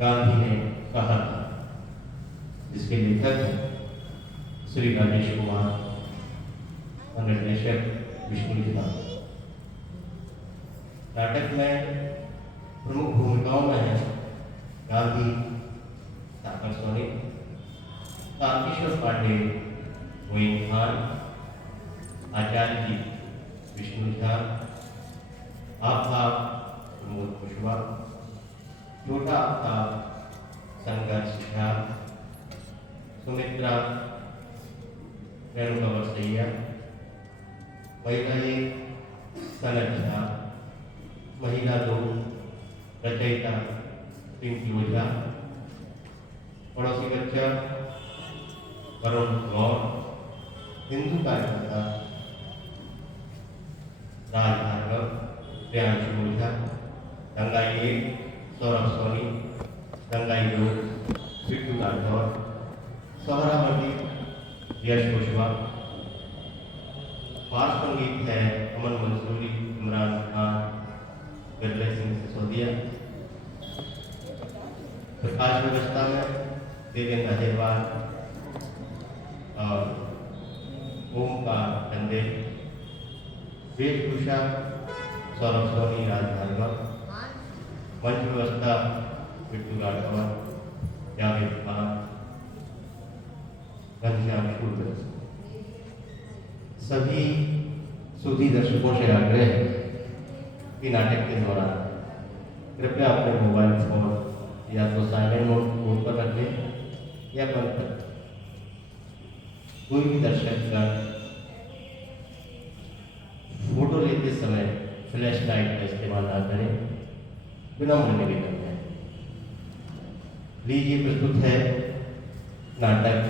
गांधी ने कहा था, जिसके लेखक हैं श्री राजेश कुमार और निर्देशक विष्णु झा। नाटक में प्रमुख भूमिकाओं में है गांधी साकर सोनी, तारकेश्वर पांडे मोइन खान, आचार्य जी विष्णु झा, आफ्ताब प्रमोद कुशवाहा, छोटा आफ्ताब संघर्ष झा, सुमित्रा रेणुका सैया, महिला एक सनत झा, महिला दो रचयिता पिंकी ओझा, पड़ोसी बच्चा वरुण गौर, हिंदू कार्यकर्ता राज भार्गव, प्रियांशु ओझा, दंगाई एक सौरभ सोनी, दंगाई दो बिट्टू राठौर, सोहरावर्ती यश कुशवाहा। पार्श्व संगीत है अमन मंसूरी, इमरान खान, बिरले सिंह सिसोदिया। प्रकाश व्यवस्था में देवेंद्र अहिरवाल और ओमकार टंडे। वेशभूषा सौरभ सोनी, राज भार्गव। मंच व्यवस्था बिट्टू राठौर, जावेद खान, घनश्याम शूद्र। सभी सुधी दर्शकों से आग्रह है कि नाटक के दौरान कृपया अपने मोबाइल फोन या तो साइलेंट मोड पर रखें या बंद कर दें। कोई भी दर्शकगण फोटो लेते समय फ्लैश लाइट का इस्तेमाल ना करें, विनम्र निवेदन है। लीजिए प्रस्तुत है नाटक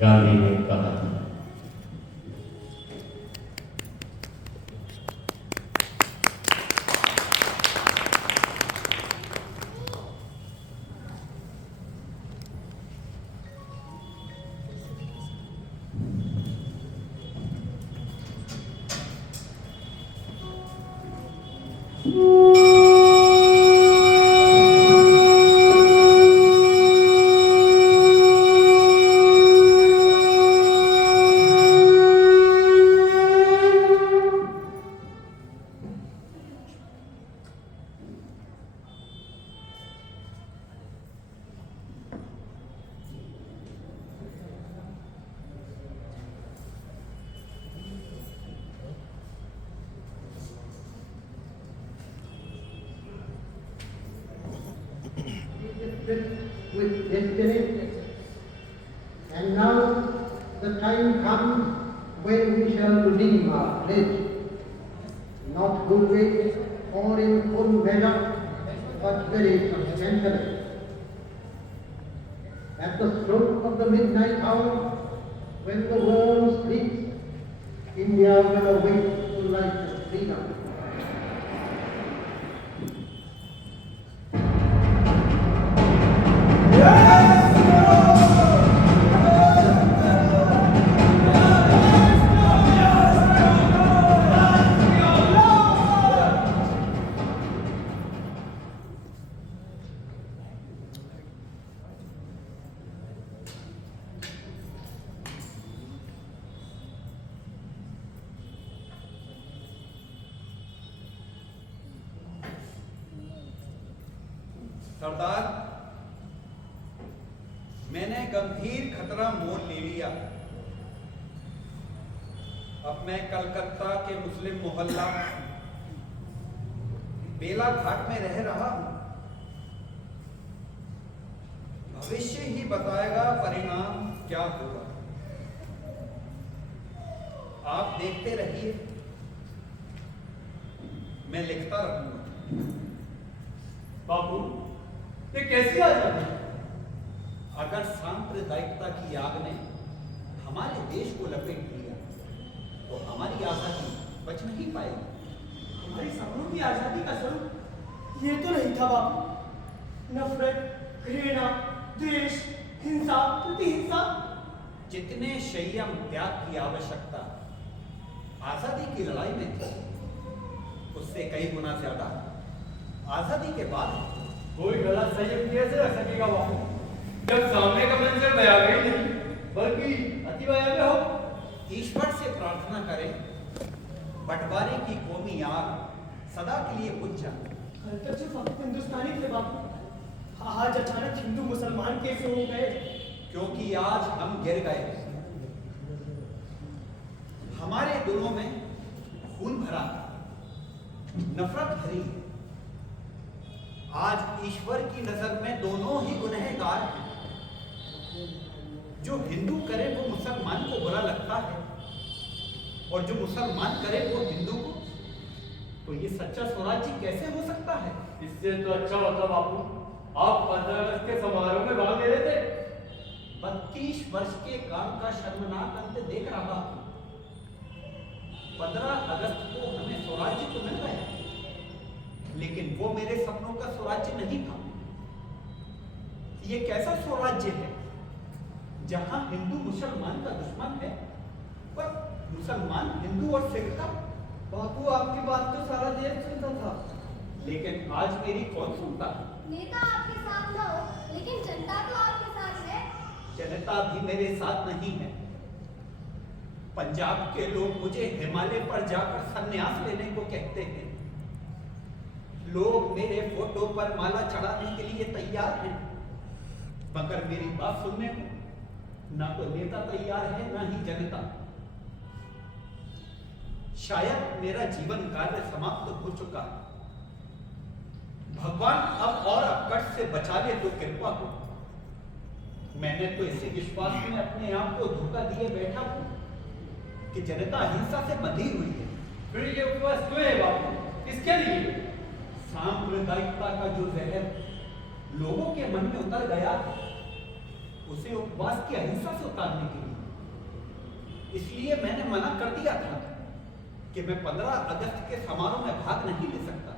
गांधी ने कहा था। With destiny, and now the time comes when we shall redeem our pledge, not wholly or in full measure, but very substantially. At the stroke of the midnight hour, when the world sleeps, India will awake to life of freedom. सरदार, मैंने गंभीर खतरा मोल ले लिया। अब मैं कलकत्ता के मुस्लिम मोहल्ला बेला घाट में रह रहा हूं। भविष्य ही बताएगा परिणाम क्या होगा। आप देखते रहिए, मैं लिखता रहूंगा। बाबू, ये कैसी आजादी? अगर सांप्रदायिकता की आग ने हमारे देश को लपेट लिया तो हमारी आजादी बच नहीं पाएगी। हमारी सपनों की आजादी का स्वरूप ये तो नहीं था बाबू। नफरत, घृणा, द्वेष, हिंसा, प्रतिहिंसा। जितने संयम त्याग की आवश्यकता आजादी की लड़ाई में थी, उससे कई गुना ज्यादा आजादी के बाद। कोई गलत संयम कैसे रख सकेगा बापू, जब सामने का मंजर भयावह ही नहीं बल्कि अति भयावह हो। ईश्वर से प्रार्थना करें बंटवारे की कौमी आग सदा के लिए बुझ जाए। कल तक जो फकत हिंदुस्तानी थे बापू, आज अचानक हिंदू मुसलमान कैसे हो गए? क्योंकि आज हम गिर गए। हमारे दिलों में खून भरा, नफरत भरी। आज ईश्वर की नजर में दोनों ही गुनहगार हैं। जो हिंदू करे वो मुसलमान को बुरा लगता है और जो मुसलमान करे वो हिंदू को। तो ये सच्चा स्वराज्य कैसे हो सकता है? इससे तो अच्छा होता बापू आप 15 अगस्त के समारोह में भाग ले लेते। 32 वर्ष के काम का शर्मनाक अंत देख रहा हूं। 15 अगस्त को हमें स्वराज्य तो मिल गया, लेकिन वो मेरे सपनों का स्वराज्य नहीं था। ये कैसा स्वराज्य है जहां हिंदू मुसलमान का दुश्मन है पर मुसलमान हिंदू और सिख का? बापू आपकी बात तो सारा देश सुनता था, लेकिन आज मेरी कौन सुनता है? नेता आपके साथ न हो, लेकिन जनता तो आपके साथ है। जनता भी मेरे साथ नहीं है। पंजाब के लोग मुझे हिमालय पर जाकर संन्यास लेने को कहते हैं। लोग मेरे फोटो पर माला चढ़ाने के लिए तैयार हैं, मगर मेरी बात सुनने को ना तो नेता तैयार है ना ही जनता। शायद मेरा जीवन कार्य समाप्त हो चुका है। भगवान अब और अपकट से बचा ले तो कृपा हो। मैंने तो इसी विश्वास में अपने आप को धोखा दिए बैठा हूं कि जनता हिंसा से बंधी हुई है। फिर ये उपवास क्यों है बापू, किसके लिए? सांप्रदायिकता का जो जहर लोगों के मन में उतर गया है, उसे उपवास की अहिंसा से उतारने के लिए। इसलिए मैंने मना कर दिया था कि मैं 15 अगस्त के समारोह में भाग नहीं ले सकता,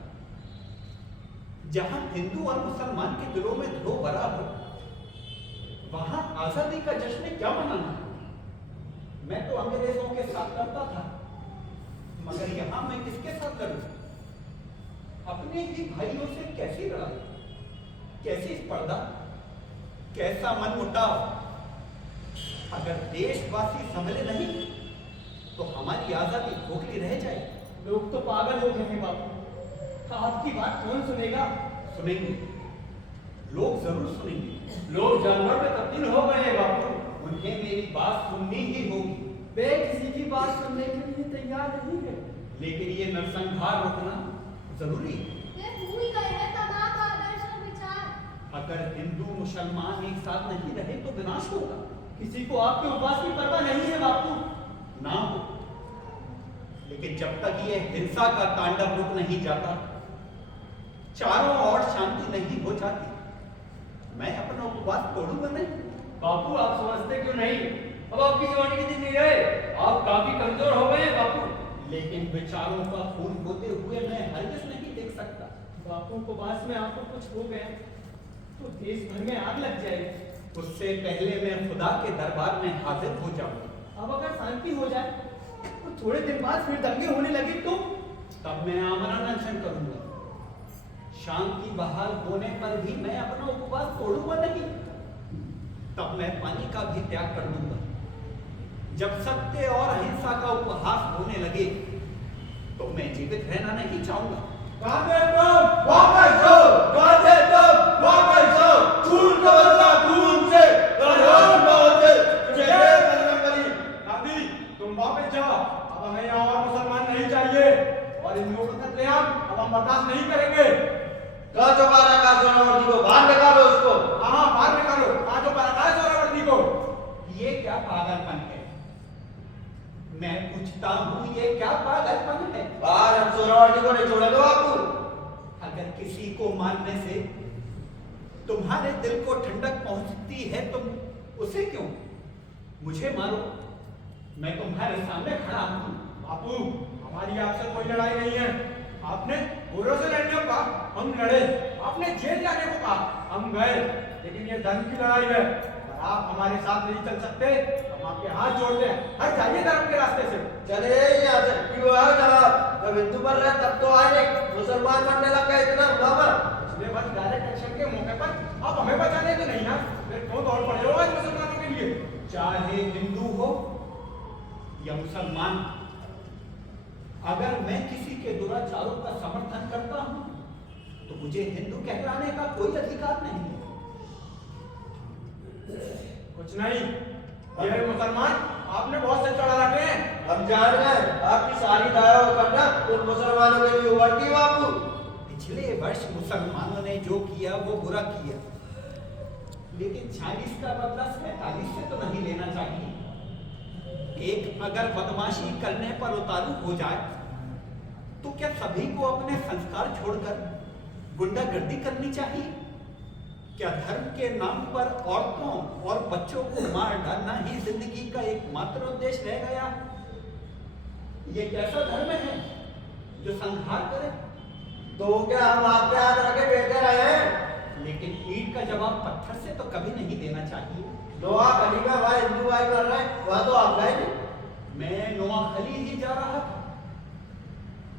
जहां हिंदू और मुसलमान के दिलों में धो भरा हो। वहां आजादी का जश्न क्या मनाना है? मैं तो अंग्रेजों के साथ करता था, मगर यहां मैं किसके साथ करूं? अपने ही भाइयों से कैसी लड़ाई, कैसी स्पर्धा, कैसा मनमुटाव? अगर देशवासी संभले नहीं तो हमारी आजादी खोखली रह जाएगी। लोग तो पागल हो गए हैं बापू, आपकी बात कौन सुनेगा? सुनेंगे, लोग जरूर सुनेंगे। लोग जानवर में तब्दील हो गए हैं बापू। उन्हें मेरी बात सुननी ही होगी, वे किसी की बात सुनने के लिए तैयार नहीं है। लेकिन ये नरसंहार रोकना जरूरी है। वे भूल गए हैं तमाम आदर्श और विचार। अगर हिंदू मुसलमान एक साथ नहीं रहे तो विनाश होगा। किसी को आपके उपवास की परवाह नहीं है बापू। ना हो, लेकिन जब तक ये हिंसा का तांडव रुक नहीं जाता, चारों ओर शांति नहीं हो जाती, मैं अपना उपवास तोड़ूंगा नहीं। बापू आप समझते क्यों नहीं? अब आपकी जवानी के दिन नहीं रहे, आप काफी कमजोर हो गए हैं बापू। लेकिन विचारों का खून होते हुए मैं हरगिज नहीं देख सकता। बापू को बास में आपको कुछ हो गया तो देश भर में आग लग जाएगी। उससे पहले मैं खुदा के दरबार में हाजिर हो जाऊंगा। अब अगर शांति हो जाए तो थोड़े दिन बाद फिर दंगे होने लगे तो तब मैं आमरण अनशन करूंगा। शांति बहाल होने पर भी मैं अपना उपवास तोड़ूंगा नहीं। तब मैं पानी का भी त्याग कर दूंगा। जब सत्य और अहिंसा का उपहास होने लगे तो मैं जीवित रहना नहीं चाहूंगा। तुम वापस जाओ, अब हमें यहाँ और मुसलमान नहीं चाहिए और इन लोगों का कत्लेआम अब हम बर्दाश्त नहीं करेंगे। कहाँ छुपा रखा है सोनावर्दी को? बाहर निकालो उसको। हाँ बाहर निकालो, कहाँ जो रखा है सोनावर्दी को? ये क्या पागलपन है? मैं पूछता हूँ, ये क्या पागलपन है? बाहर हम सोनावर्दी को नहीं छोड़ेंगे बापू। अगर किसी को मारने से तुम्हारे दिल को ठंडक पहुंचती है तुम उसे क्यों? मुझे मारो, मैं तुम्हारे सामने खड़ा हूं। बापू हमारी आपसे कोई लड़ाई नहीं है। आपने गोरों से लड़ने को कहा, हम लड़े। आपने जेल जाने को कहा, हम गए। लेकिन ये धर्म की लड़ाई है, अगर आप हमारे साथ नहीं चल सकते हम आपके हाथ जोड़ते हैं। हट जाइए धर्म के रास्ते से। चले यहाँ से। क्यों आओ जनाब? जब हिंदू बन रहे तब तो आए, मुसलमान बनने लगा इतना बाबा। इसलिए बस डायरेक्ट एक्शन नहीं। कुछ नहीं, ये मुसलमान आपने बहुत से चढ़ा रखे हैं। हम जान गए आपकी सारी दया करना उन मुसलमानों के लिए उभरती बापू। पिछले वर्ष मुसलमानों ने जो किया वो बुरा किया, लेकिन 40 का बदला 47 से तो नहीं लेना चाहिए। एक अगर बदमाशी करने पर उतारू हो जाए तो क्या सभी को अपने संस्कार छोड़कर गुंडागर्दी करनी चाहिए? क्या धर्म के नाम पर औरतों और बच्चों को मार डालना ही जिंदगी का एकमात्र उद्देश्य रह गया? ये कैसा धर्म है जो संहार करे? तो क्या हम आपके हाथ रखे बैठे रहे हैं? लेकिन ईंट का जवाब पत्थर से तो कभी नहीं देना चाहिए। नोआखली में भाई हिंदू भाई कर रहे हैं, वहां तो आप गए नहीं। मैं नोआखली ही जा रहा था,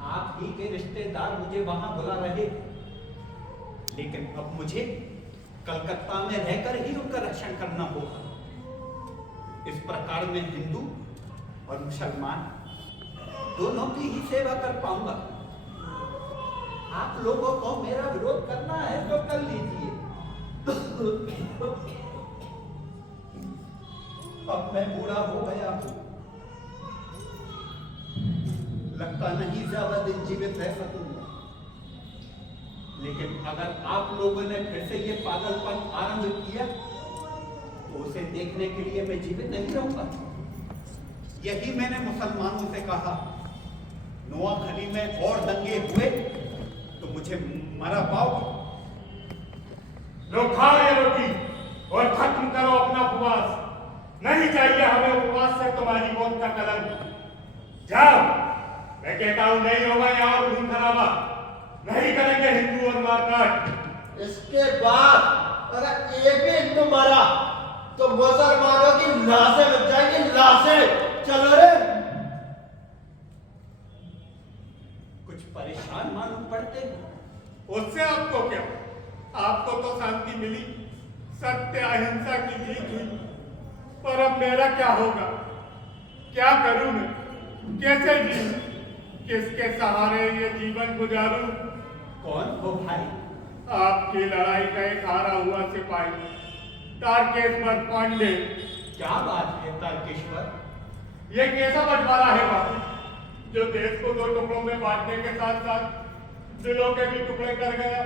आप ही के रिश्तेदार मुझे वहां बुला रहे, लेकिन अब मुझे कलकत्ता में रहकर ही उनका रक्षण करना होगा। इस प्रकार मैं हिंदू और मुसलमान दोनों की ही सेवा कर पाऊंगा। आप लोगों को मेरा विरोध करना है तो कर लीजिए। अब मैं बूढ़ा हो गया हूं, लगता नहीं ज्यादा दिन जीवित रह सकूंगा। लेकिन अगर आप लोगों ने फिर से ये पागलपन आरंभ किया तो उसे देखने के लिए मैं जीवित नहीं रहूंगा। यही मैंने मुसलमानों से कहा। नोआखली में और दंगे हुए तो मुझे मरा पाओगे। लो खाओ ये रोटी और खत्म करो अपना उपवास। नहीं चाहिए हमें उपवास से तुम्हारी मौत का कलंक। जाओ, मैं कहता हूं नहीं होगा यहाँ और खून खराबा। नहीं करेंगे हिंदू और मारकाट। इसके बाद अगर एक भी हिंदू मरा तो मुसलमानों की लाशें बच जाएंगी, लाशें। चलो रे। कुछ परेशान मालूम पड़ते हो। उससे आपको क्या? आपको तो शांति मिली, सत्य अहिंसा की जीत हुई, पर अब मेरा क्या होगा? क्या करूं मैं? कैसे जीऊं? किसके सहारे ये जीवन गुजारूं? कौन हो भाई? आपकी लड़ाई का एक हारा हुआ सिपाही तारकेश्वर पांडे। क्या बात है तारकेश्वर? ये कैसा बंटवारा है बाबू, जो देश को 2 टुकड़ों में बांटने के साथ साथ दिलों के भी टुकड़े कर गया?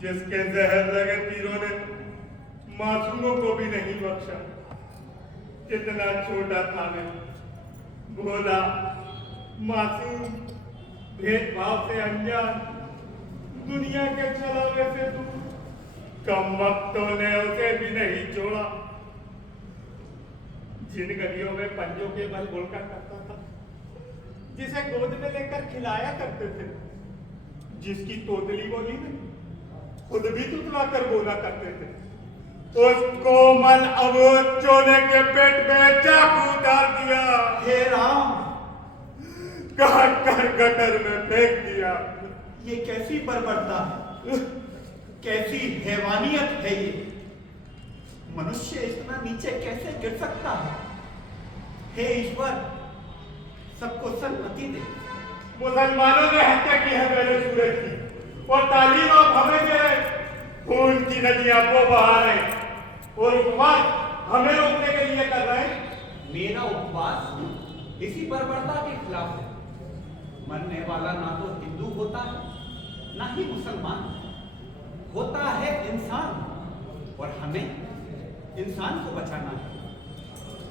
जिसके जहर लगे तीरों ने मासूमों को भी नहीं बख्शा। कितना छोटा था मैं, भोला, मासूम, भेदभाव से अनजान, दुनिया के छलावे से दूर। कम वक्तों ने उसे भी नहीं छोड़ा। जिन गलियों में पंजों के बल बोलकर करता था, जिसे गोद में लेकर खिलाया करते थे, जिसकी तोतली बोली में खुद भी तुतला कर बोला करते थे, उस कोमल अबोध चोले के पेट में चाकू डाल दिया। हे राम, काट कर गटर में फेंक दिया। ये कैसी बर्बरता है, कैसी हैवानियत है ये। मनुष्य इतना नीचे कैसे गिर सकता है? हे ईश्वर, सबको सन्मति दे। मुसलमानों ने हत्या की है मेरे सूरज की, और तालीम आप हमें दे रहे, खून की नदियां को बहा रहे, और उपवास हमें रोकने के लिए कर रहे हैं। मेरा उपवास इसी बर्बरता के खिलाफ है। मरने वाला ना तो हिंदू होता है, ना ही मुसलमान, होता है इंसान। और हमें इंसान को बचाना है,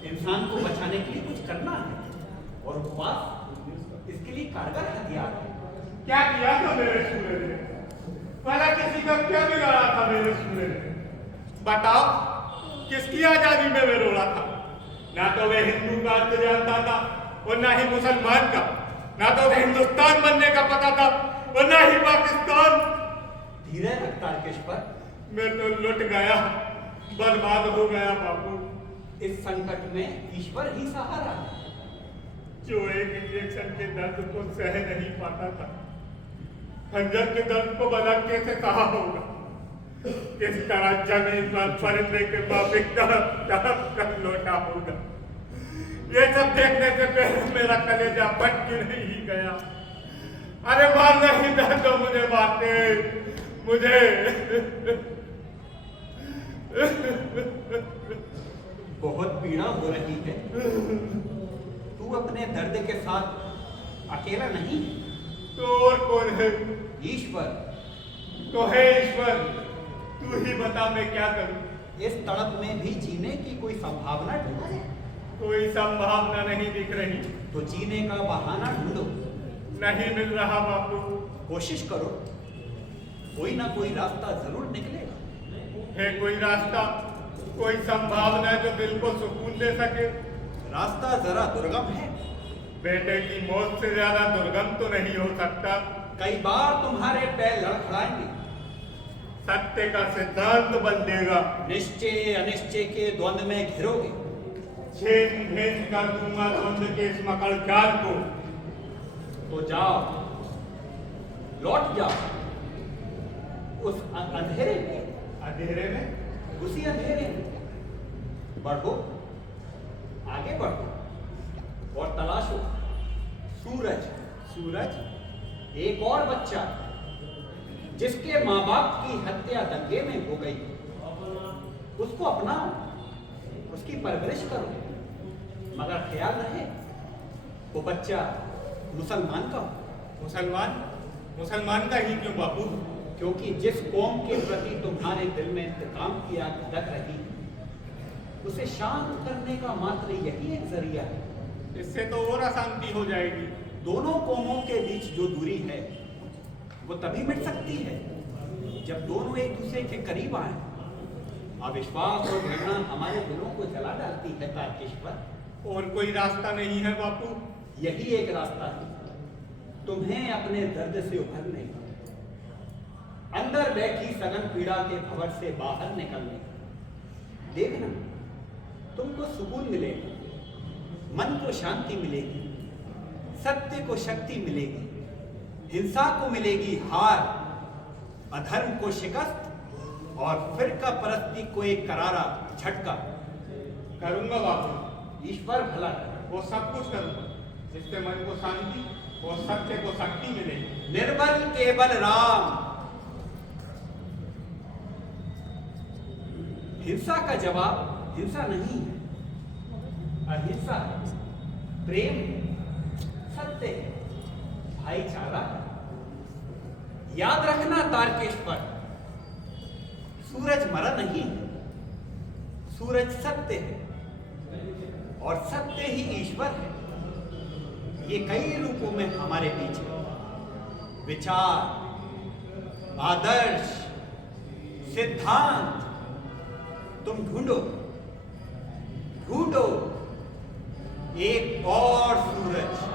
इंसान को बचाने के लिए कुछ करना है, और उपवास इसके लिए कारगर हथियार है। क्या किया था मेरे सूरज ने? भला किसी का क्या बिगाड़ा था मेरे सूरज ने? बताओ, किसकी आजादी में मैं रोड़ा था? ना तो वे हिंदू का अर्थ जानता था और ना ही मुसलमान का, ना तो वे हिंदुस्तान बनने का पता था और ना ही पाकिस्तान। धीरे रख तारकेश्वर, मैं तो लुट गया, बर्बाद हो गया बाबू। इस संकट में ईश्वर ही सहारा है। जो एक इंजेक्शन के दर्द को सह नहीं पाता था, खंजर के दर्द को भला कैसे सहा होगा? किस तरह जमीन पर परिंदे के माफिक तड़प कर लौटा होगा? ये सब देखने से पहले मेरा कलेजा फट क्यों नहीं गया? अरे मार नहीं दे तो मुझे मारते, मुझे बहुत पीड़ा हो रही है। तू अपने दर्द के साथ अकेला नहीं, तो और कौन है? ईश्वर। तो है ईश्वर, तू ही बता मैं क्या करूं? इस तड़प में भी जीने की कोई संभावना ढूंढो। कोई संभावना नहीं दिख रही। तो जीने का बहाना ढूंढो। नहीं मिल रहा बापू। कोशिश करो, कोई ना कोई रास्ता जरूर निकलेगा। है कोई रास्ता, कोई संभावना जो दिल को सुकून दे सके? रास्ता जरा दुर्गम है। बेटे की मौत से ज्यादा दुर्गम तो नहीं हो सकता। कई बार तुम्हारे पैर लड़खड़ाएंगे। सत्य का सिद्धांत बन देगा। निश्चय अनिश्चय के द्वंद में घिरोगे। छेद भेद कर दूंगा द्वंद के इस मकड़ जाल को। तो जाओ, लौट जाओ उस अंधेरे में। अंधेरे में? उसी अंधेरे में बढ़ो, आगे बढ़ो और तलाशो सूरज। सूरज? एक और बच्चा जिसके माँ बाप की हत्या दंगे में हो गई, उसको अपनाओ, उसकी परवरिश करो, मगर ख्याल रहे वो बच्चा मुसलमान का हो। मुसलमान? मुसलमान का ही क्यों बापू? क्योंकि जिस कौम के प्रति तुम्हारे दिल में इंतकाम की आग धधक रही है, उसे शांत करने का मात्र यही एक जरिया है। इससे तो और अशांति हो जाएगी। दोनों कौमों के बीच जो दूरी है वो तभी मिट सकती है जब दोनों एक दूसरे के करीब आए। अविश्वास और घृणा हमारे दिलों को जला डालती है तारकेश्वर। और कोई रास्ता नहीं है बापू? यही एक रास्ता है तुम्हें अपने दर्द से उभरने का, अंदर बैठी सघन पीड़ा के भंवर से बाहर निकलने का। देखना, तुमको सुकून मिलेगा, मन को शांति मिलेगी, सत्य को शक्ति मिलेगी, हिंसा को मिलेगी हार, अधर्म को शिकस्त और फिरका परस्ती को एक करारा झटका। करूंगा बापू। ईश्वर भला करे। वो सब कुछ करूंगा जिससे मन को शांति और सत्य को शक्ति मिलेगी। निर्बल केवल राम। हिंसा का जवाब हिंसा नहीं है, अहिंसा है, प्रेम है, सत्य है, भाईचारा है। याद रखना तारकेश्वर, सूरज मरा नहीं है, सूरज सत्य है और सत्य ही ईश्वर है। ये कई रूपों में हमारे बीच है। विचार, आदर्श, सिद्धांत, तुम ढूंढो ढूंढो एक और सूरज।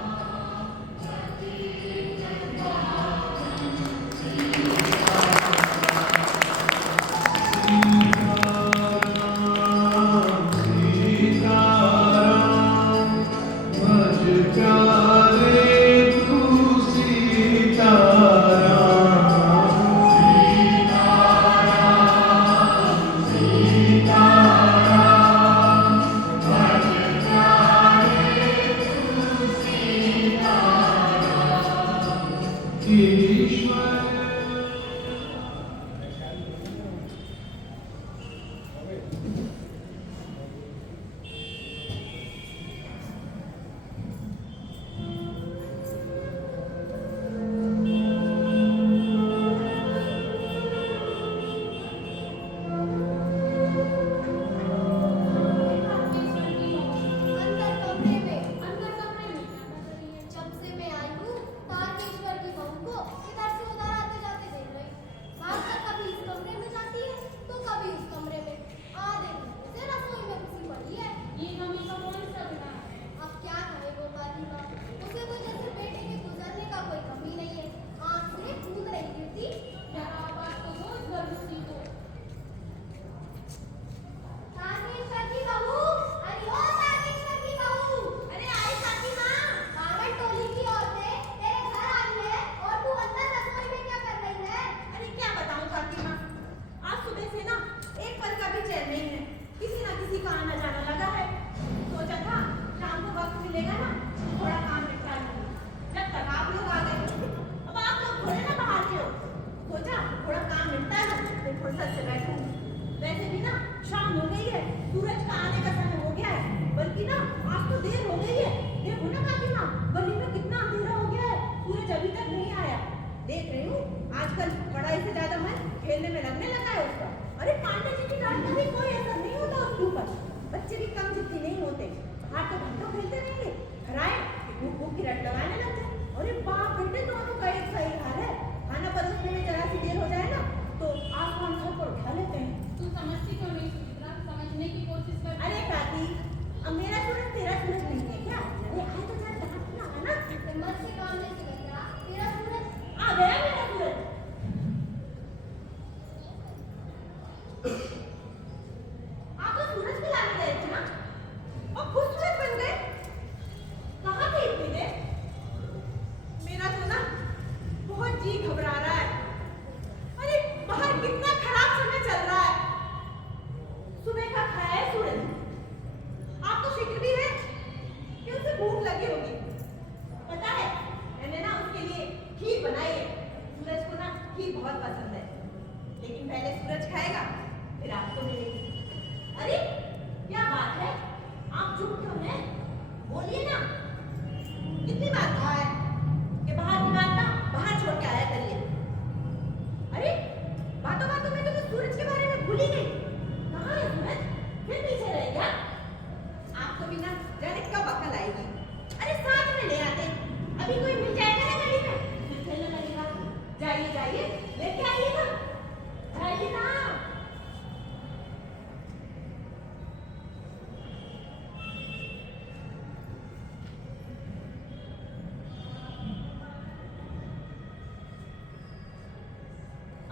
सूरज का आने का समय हो गया है, बल्कि ना आज तो देर हो गई है। देखो ना काकी माँ, गली में कितना अंधेरा हो गया है, सूरज अभी तक नहीं आया। देख रही हूँ आजकल पढ़ाई से ज्यादा मन खेलने में लगने लगा है उसका। अरे पांडे जी की डांट का भी कोई असर नहीं होता उसके ऊपर। बच्चे भी कम जिद्दी नहीं होते, बाहर तो घंटों खेलते रहेंगे, घर आए भूख भूख की रट लगाने लग जाए। अरे बाप बेटे, दोनों का एक सही हाल है। खाना परोसने में जरा सी देर हो जाए ना तो आसमान सर पर उठा लेते हैं। तू समझती क्यों नहीं सुमित्रा? समझने की कोशिश कर। अरे काकी, अब मेरा सूरज तेरा सूरज नहीं है क्या? अरे आए तो जरा डांटना है ना। हिम्मत से काम नहीं सुमित्रा, तेरा सूरज आ गया मेरा सूरज। आप तो सूरज को लाने गए थे ना, और खुद सूरज बन गए। कहाँ थे इतनी देर? मेरा तो ना बहुत जी घबरा रहा है। अरे बाहर कितना खराब समय चल रहा है। सुबह का खाया है सूरज, आपको फिक्र भी है कि उसे भूख लगी होगी। पता है मैंने ना उसके लिए खीर बनाई है। सूरज को ना खीर बहुत पसंद है, लेकिन पहले सूरज खाएगा फिर आपको मिलेगी। अरे क्या बात है, आप चुप क्यों हैं? बोलिए ना। कितनी बार कहा है कि बाहर की बात ना बाहर छोड़ के आया करिए। अरे बातों बातों में तो मैं सूरज के बारे में भूल ही गई। कहाँ है सूरज? फिर पीछे रह गया। आपको भी ना जाने कब अकल आएगी। अरे साथ में ले आते, अभी कोई मिल जाएगा ना गली में, फिर खेलने लगेगा। जाइए जाइए, लेके आइएगा, जाइए ना।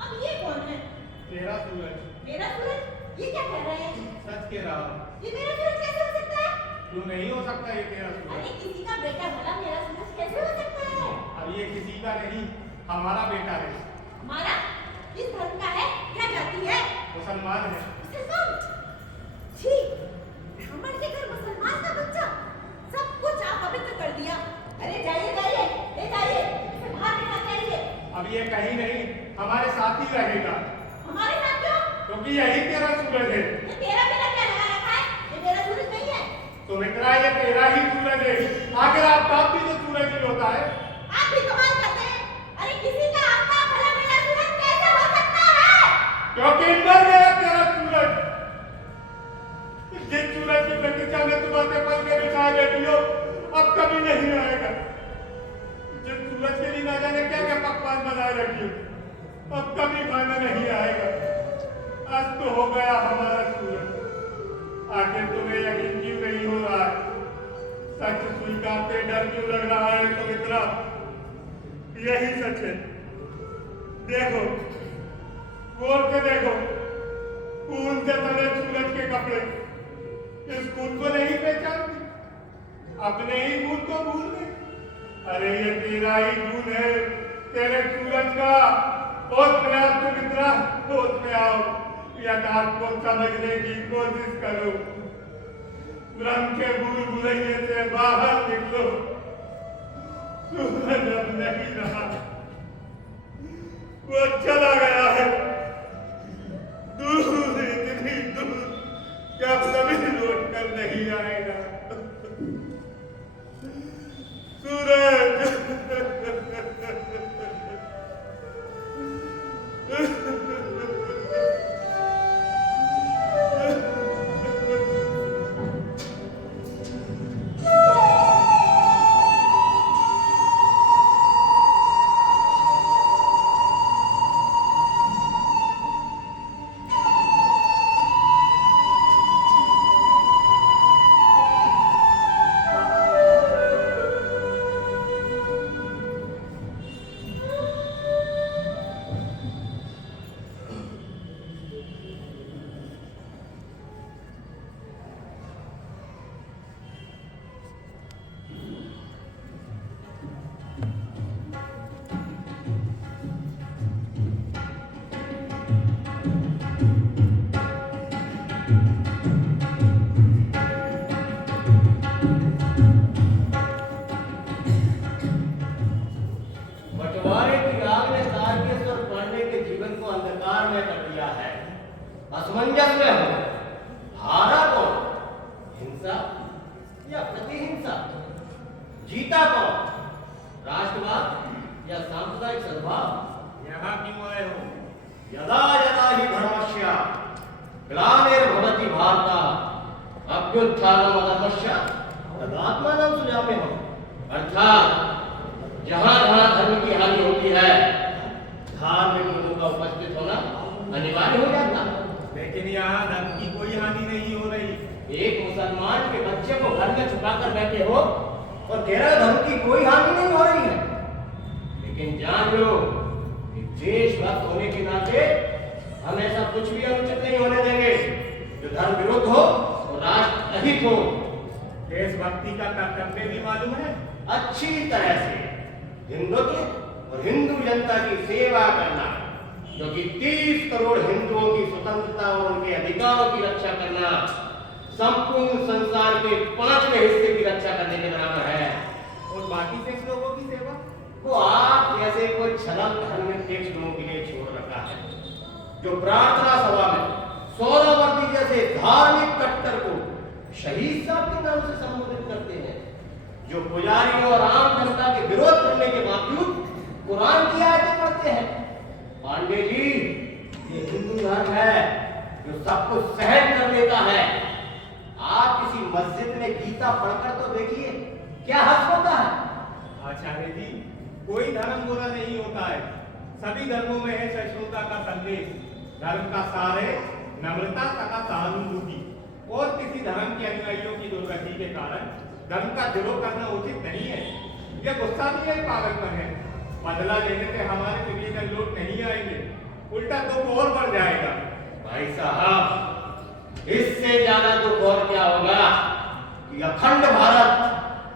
अब ये कौन है? तेरा सूरज। मेरा सूरज? ये क्या कह रहे हैं? सच कह रहा हूँ। ये मेरा सूरज कैसे हो सकता है? क्यों नहीं हो सकता ये तेरा सूरज? अरे किसी का बेटा भला मेरा सूरज कैसे हो सकता है? अब ये किसी का नहीं, हमारा बेटा है। हमारा? किस धर्म का है? क्या जाति है? मुसलमान है। मुसलमान? छी, ब्राह्मण के घर मुसलमान का बच्चा, सब कुछ आप पवित्र कर दिया। अरे जाइए जाइए, ले जाइए, इसे बाहर बिठा के आइए। अब ये कहीं नहीं, हमारे साथ ही रहेगा। हमारे साथ क्यों? क्योंकि यही तेरा सूरज है। ये तेरा मेरा क्या लगा रखा है? ये मेरा सूरज नहीं है। तो मित्रा ये तेरा ही सूरज है। आखिर आप बाप भी तो सूरज ही होता है। आप भी कमाल करते हैं। अरे किसी का आफ्ताब भला मेरा सूरज कैसे हो सकता है? क्योंकि मर गया तेरा सूरज। जिस सूरज की प्रतीक्षा में तुम अपने पल के बिछाए बैठी हो, अब कभी नहीं आएगा। जिस सूरज के लिए ना जाने क्या क्या पकवान बनाए रखी हो, अब कभी खाना नहीं आएगा। आज तो हो गया हमारा सूरज। आखिर तुम्हें यकीन क्यों नहीं हो रहा है? सच स्वीकारते डर क्यों लग रहा है सुमित्रा? यही सच है। देखो, गौर से देखो, खून से तले सूरज के कपड़े। इस खून को नहीं पहचानती, अपने ही खून को भूल गई। अरे ये तेरा ही खून है, तेरे सूरज का। होश में आओ सुमित्रा, होश में आओ। यथार्थ को समझने की कोशिश करो। भ्रम के भूल भुलैये से बाहर निकलो। सूरज अब नहीं रहा, वो चला गया है दूर, इतनी दूर कि अब कभी लौट कर नहीं आएगा। सूरज बंटवारे की आग ने तारकेश्वर पांडे के जीवन को अंधकार में कर दिया है। असमंजस में हो, हारा तो हिंसा या प्रतिहिंसा? जीता कौन? राष्ट्रवाद या सांप्रदायिक सद्भाव? यहाँ क्यों आए हो? यदा यदा हि धर्मस्य ग्लानिर्भवति भारत अभ्युत्थानम् अधर्मस्य तदात्मानं सृजाम्यहम्। अर्थात जहाँ जहाँ धर्म की हानि होती है, धार्मिक लोगों का उपस्थित होना अनिवार्य हो जाता है। लेकिन यहाँ धर्म की कोई हानि नहीं हो रही। एक मुसलमान के बच्चे को घर में छुपा कर बैठे हो और कह रहे हो धर्म की कोई हानि नहीं हो रही है। लेकिन जान लो कि देशभक्त होने के नाते हम ऐसा कुछ भी अनुचित नहीं होने देंगे जो धर्म विरुद्ध हो और राष्ट्र अहित हो। देशभक्ति का कर्तव्य भी मालूम है। अच्छी तरह से हिंदुत्व और हिंदू जनता की सेवा करना, क्योंकि 30 करोड़ हिंदुओं की स्वतंत्रता और उनके अधिकारों की रक्षा करना संपूर्ण संसार के 5वें हिस्से की रक्षा करने के बराबर है। और बाकी 6 लोगों की सेवा वो आप जैसे कोई छलम धार्मिक टेक्स्ट लोगों के लिए छोड़ रखा है, जो प्रार्थना सभा में सोहरावर्दी जैसे धार्मिक कट्टर को शहीद साहब के नाम से संबोधित करते हैं, जो पुजारियों और आम जनता के विरोध करने के बावजूद कुरान की आयतें पढ़ते हैं। पांडे जी, ये हिंदू धर्म है जो सब कुछ सहन कर लेता है। आप किसी मस्जिद में गीता पढ़कर तो देखिए, क्या हक होता है? आचार्य जी, कोई धर्म बुरा नहीं होता है। सभी धर्मों में है सहिष्णुता का संदेश। धर्म का सार है नम्रता तथा सहानुभूति। और किसी धर्म के अनुयायियों की दुर्गति के कारण धर्म का द्रोह करना उचित नहीं है। यह गुस्सा भी एक पागलपन है। बदला लेने से हमारे सिविलियन लोग नहीं आएंगे, उल्टा दुख और बढ़ जाएगा। भाई साहब, इससे ज्यादा दुख और क्या होगा कि अखंड भारत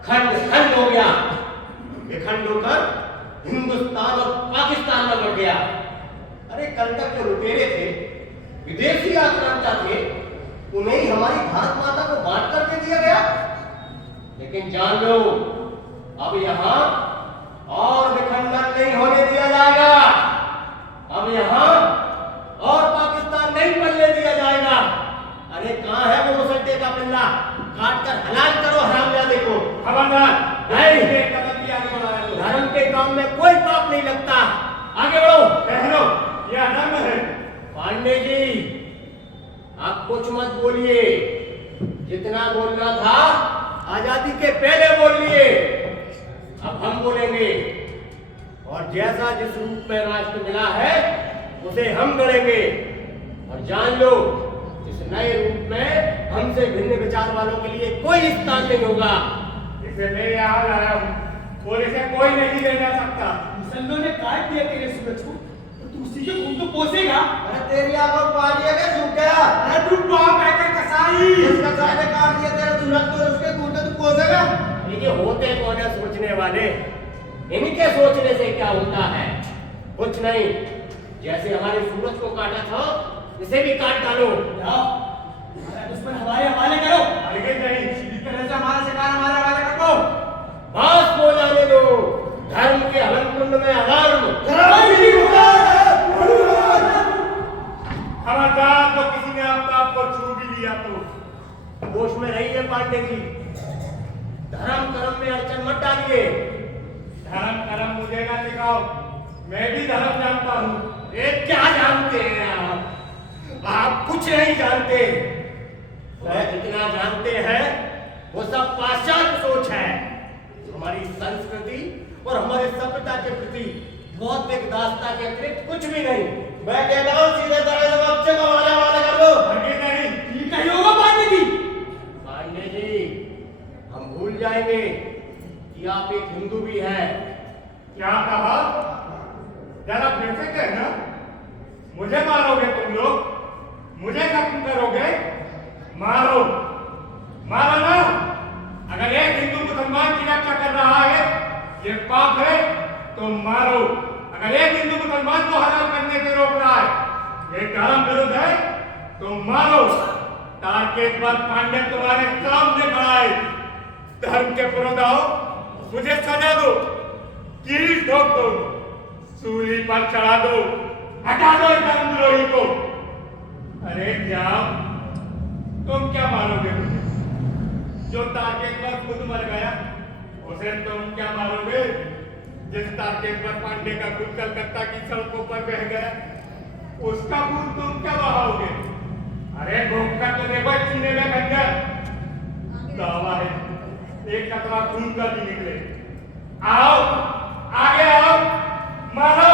खंड खंड हो गया, विखंड होकर हिंदुस्तान और पाकिस्तान में बढ़ गया। अरे कल तक जो लुटेरे थे, विदेशी आक्रांता थे, उन्हें ही हमारी भारत माता को बांट कर दे दिया गया। लेकिन जान लो, अब यहाँ और विखंडन नहीं होने दिया जाएगा। अब यहाँ और पाकिस्तान नहीं बनने दिया जाएगा। अरे कहाँ है वो मुसल्टे का पिल्ला? काट कर हलाल करो हरामजादे को। खबरदार, नहीं, कदम भी आगे बढ़ाया तो धर्म के काम में कोई पाप नहीं लगता। आगे बढ़ो। कह लो, यह अधर्म है। पांडे जी, आप कुछ मत बोलिए। जितना बोलना था आजादी के पहले बोल लिए। अब हम बोलेंगे और जैसा जिस रूप में राष्ट्र मिला है उसे हम गढ़ेंगे। और जान लो, इस नए रूप में हमसे भिन्न विचार वालों के लिए कोई स्थान नहीं होगा। इसे मैं यहाँ लाया हूँ और इसे कोई नहीं ले जा सकता। मुसलमानों ने काट दिया तेरे सूरज को, तो तू उसी के खून को पोसेगा। अरे तेरी आंखों में पानी है क्या? सूख गया? अरे तू बाप है के कसाई। इस कसाई ने काट दिया तेरा सूरज को, उसके खून को तू पोसेगा? ये होते कौन है सोचने वाले? इनके सोचने से क्या होता है? कुछ नहीं। जैसे हमारे सूरज को काटा था, इसे भी काट डालो। जाओ, हमारा दुश्मन हमारे हवाले करो। अलगे नहीं, सीधी तरह से हमारा शिकार हमारे हवाले कर दो। बात हो जाने दो। धर्म के हवन कुंड में अधर्म। खबरदार, तो किसी ने आप को छू भी लिया तो होश में रहिए पांडे जी। धर्म कर्म में अड़चन मत डालिए। धर्म कर्म मुझे ना सिखाओ, मैं भी धर्म जानता हूँ। ये क्या जानते हैं आप? आप कुछ नहीं जानते। और जितना जानते हैं वो सब पाश्चात्य सोच है। हमारी संस्कृति और हमारी सभ्यता के प्रति बौद्धिक दास्ता के अतिरिक्त कुछ भी नहीं। मैं कहता हूँ सीधे तरह से बच्चे को हमारे हवाले कर दो। अलगे नहीं। ठीक नहीं होगा पांडे जी। पांडे जी, हम भूल जाएंगे कि आप एक हिंदू भी हैं। क्या कहा? जरा फिर से कहना। मुझे मारोगे तुम लोग? मुझे खत्म करोगे? मारो, मारो ना। अगर एक हिंदू मुसलमान की रक्षा कर रहा है, ये पाप है, तो मारो। अगर एक हिंदू मुसलमान को हलाल करने से रोक रहा है, ये धर्म विरुद्ध है, तो मारो। तारकेश्वर पर पांडे तुम्हारे सामने खड़ा है। धर्म के विरुद्ध आओ, मुझे सजा दो, कील ठोक दो, सूली पर चढ़ा दो, हटा दो इस धर्मद्रोही को। अरे जाओ, तुम क्या मारोगे मुझे? जो तारकेश्वर पर खुद मर गया, उसे तुम क्या मारोगे? जिस तारकेश्वर पांडे का खुद कलकत्ता की सड़कों पर बह गया, उसका खून तुम क्या बहाओगे? अरे घोंका तो देखो सीने में खंजर, दावा है एक कतरा खून का भी निकले। आओ आगे आओ, मारो।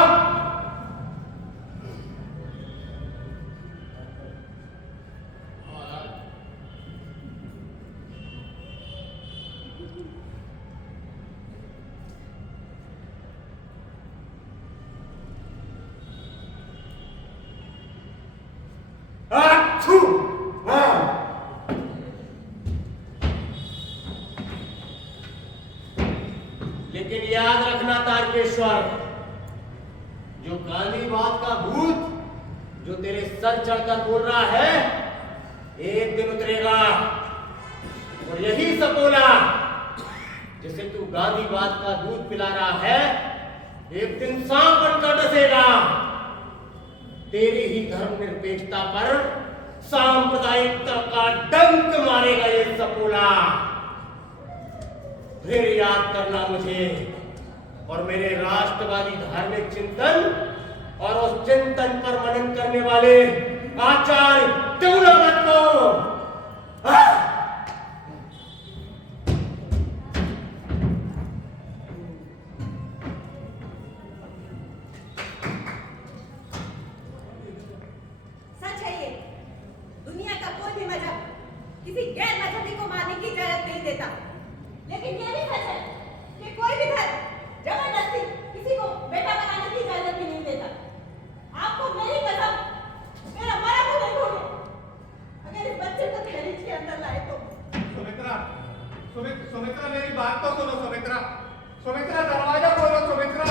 लेकिन याद रखना तारकेश्वर, जो गांधीवाद का भूत जो तेरे सर चढ़कर बोल रहा है, एक दिन उतरेगा। और यही सपोला जिसे तू गांधीवाद का दूध पिला रहा है, एक दिन सांप बनकर डसेगा। तेरी ही धर्मनिरपेक्षता पर सांप्रदायिकता का डंक मारेगा ये सपोला। फिर याद करना मुझे और मेरे राष्ट्रवादी धार्मिक चिंतन और उस चिंतन पर मनन करने वाले आचार्य देवनाथ को। सच है ये, दुनिया का कोई भी मजहब किसी गैर मजहबी को मानने की इजाजत नहीं देता। लेकिन ये भी सच है कि कोई भी धर्म जबरदस्ती किसी को बेटा बनाने की इजाजत भी नहीं देता। आपको मेरी कसम, मेरा मरा मुंह देखोगे अगर इस बच्चे को दहलीज के अंदर लाए तो। सुमित्रा, सुमित्रा मेरी बात तो सुनो। सुमित्रा, सुमित्रा दरवाजा खोलो। सुमित्रा,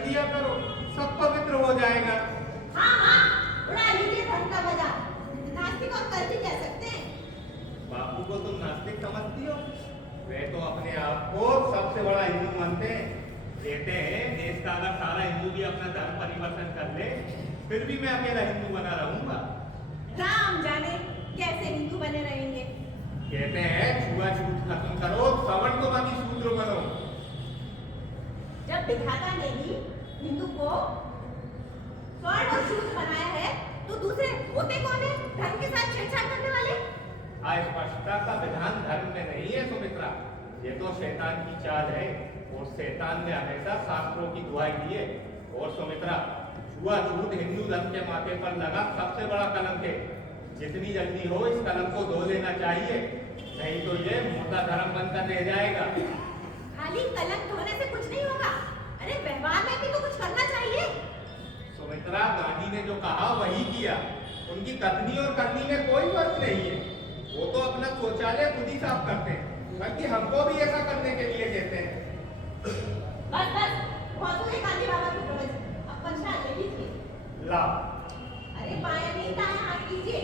दिया करो, सब पवित्र हो जाएगा। हाँ हाँ, उड़ा लीजिए धर्म का मजा। नास्तिक और कल भी कह सकते हैं। बापू को तुम नास्तिक समझती हो? वे तो अपने आप को सबसे बड़ा हिंदू मानते हैं। कहते हैं देश का अगर सारा हिंदू भी अपना धर्म परिवर्तन कर ले, फिर भी मैं अकेला हिंदू बना रहूंगा। राम जाने कैसे हिंदू बने रहेंगे। कहते हैं छुआछूत खत्म करो, सवर्णवादी शूद्र बनो। जब विधाता ने ही हिंदू को स्वर्ण और शूद्र बनाया है, तो दूसरे होते कौन है धर्म के साथ छेड़छाड़ करने वाले? अस्पष्टता का विधान धर्म में नहीं है सुमित्रा, ये तो शैतान की चाल है। और शैतान ने हमेशा शास्त्रों की दुहाई दी है। और सुमित्रा, छुआछूत हिंदू धर्म के माथे पर लगा सबसे बड़ा कलंक है। जितनी जल्दी हो इस कलंक को धो लेना चाहिए, नहीं तो ये मुर्दा धर्म बनकर रह जाएगा। खाली कलंक धोने से कुछ नहीं होगा। अरे व्यवहार में भी तो कुछ करना चाहिए। सुमित्रा, गांधी ने जो कहा वही किया। उनकी कथनी और करनी में कोई फर्क नहीं है। वो तो अपना शौचालय खुद ही साफ करते हैं, बल्कि हमको भी ऐसा करने के लिए कहते हैं। बस बस, बहुत हुए गांधी बाबा की प्रवचन। अब पंचना ले लीजिए। ला, अरे बाएं नहीं दाएं हाथ कीजिए।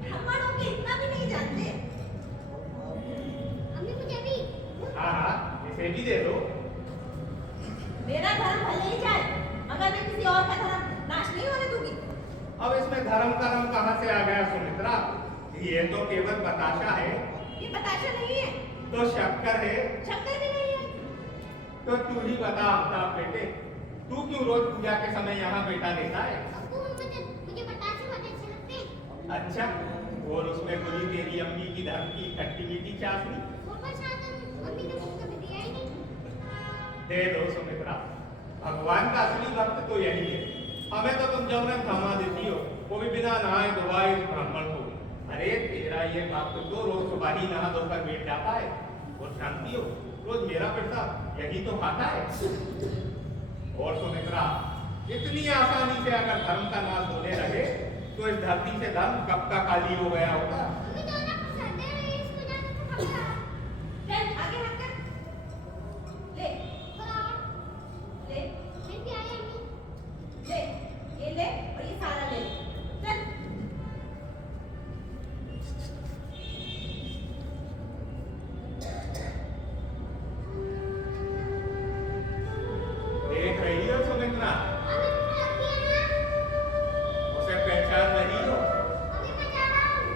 ब्राह्मणों के इतना भी नहीं जानते। अम्मी मुझे भी। हाँ हाँ, इसे भी दे दो। मेरा धर्म भले ही जाए, मगर मैं किसी और का धर्म नाश नहीं होने दूंगी। अब इसमें धर्म कर्म कहाँ से आ गया सुमित्रा? ये तो केवल बताशा है। ये बताशा नहीं है। तो शक्कर है। शक्कर भी नहीं है। तो तू ही बता अमिताभ बेटे, तू क्यों रोज पूजा के समय यहाँ बैठा रहता है? अब्बू मुझे बतासे बहुत अच्छे लगते हैं। अच्छा, और उसमें बोली तेरी अम्मी की धर्म की खट्टी मीठी चाशनी? वो प्रसाद मम्मी ने मुझे कभी दिया ही नहीं। दे दो सुमित्रा, भगवान का असली भक्त तो यही है। हमें तो तुम जबरन थमा देती हो, वो भी बिना नहाए धोवाए ब्राह्मण को। अरे तेरा ये बाप तो रोज सुबह ही नहा धोकर बैठ जाता है, और जानती हो रोज मेरा बेटा यही तो खाता है। और सुमित्रा, इतनी आसानी से अगर धर्म का नाश होने लगे, तो इस धरती से धर्म कब का खाली हो गया होगा। मम्मी तो ना पसंद है, इसको जाने को खबर। चल आगे हट कर। ले ले मैं भी आई अम्मी। ले, ये ले और ये सारा ले ले। चल। देख रही हो सुमित्रा, अम्मी मुझे लगती है ना। उसे पहचान रही हो? अम्मी मैं जा रहा हूँ।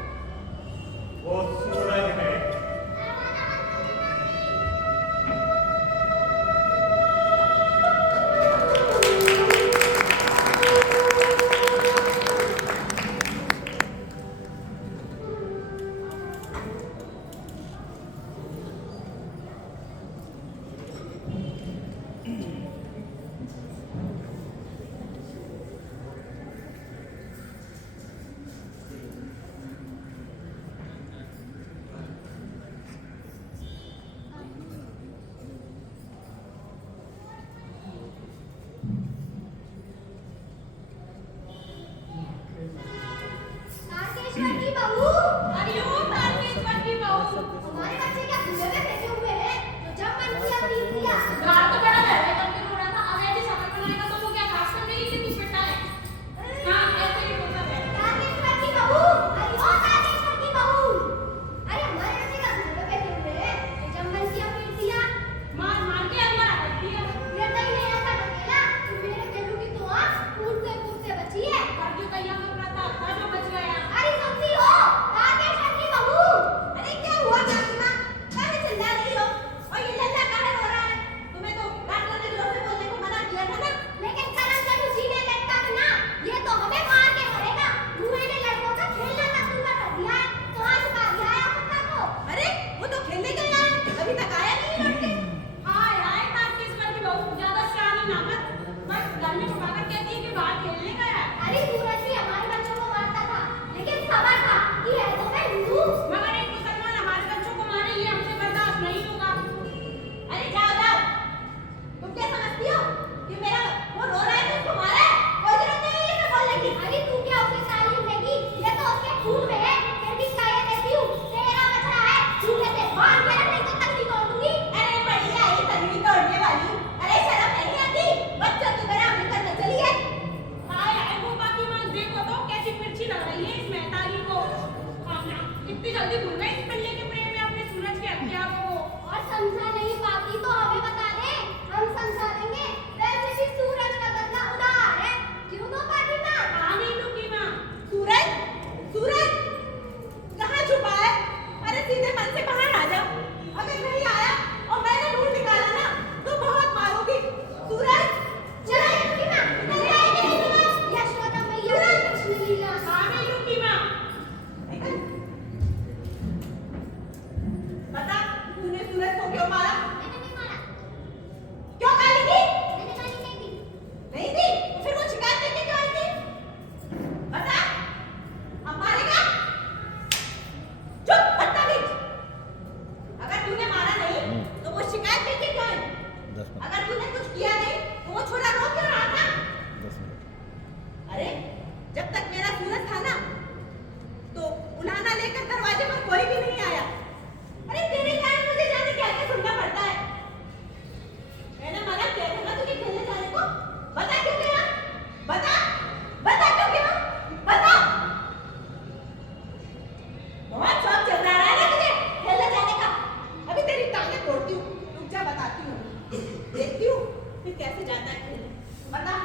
बता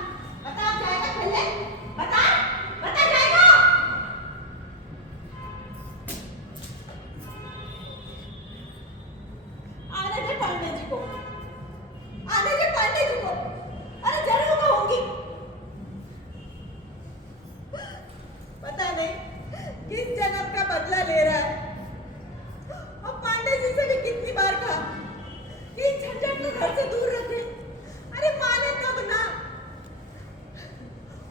बता अब जाएगा खेलने? बता बता जाएगा? आने दे पांडे जी को, आने दे पांडे जी को। अरे जरूर कहूंगी। पता नहीं किस जन्म का बदला ले रहा है। और पांडे जी से भी कितनी बार कहा कि इस झंझट को घर से दूर रखे। अरे माने तब ना।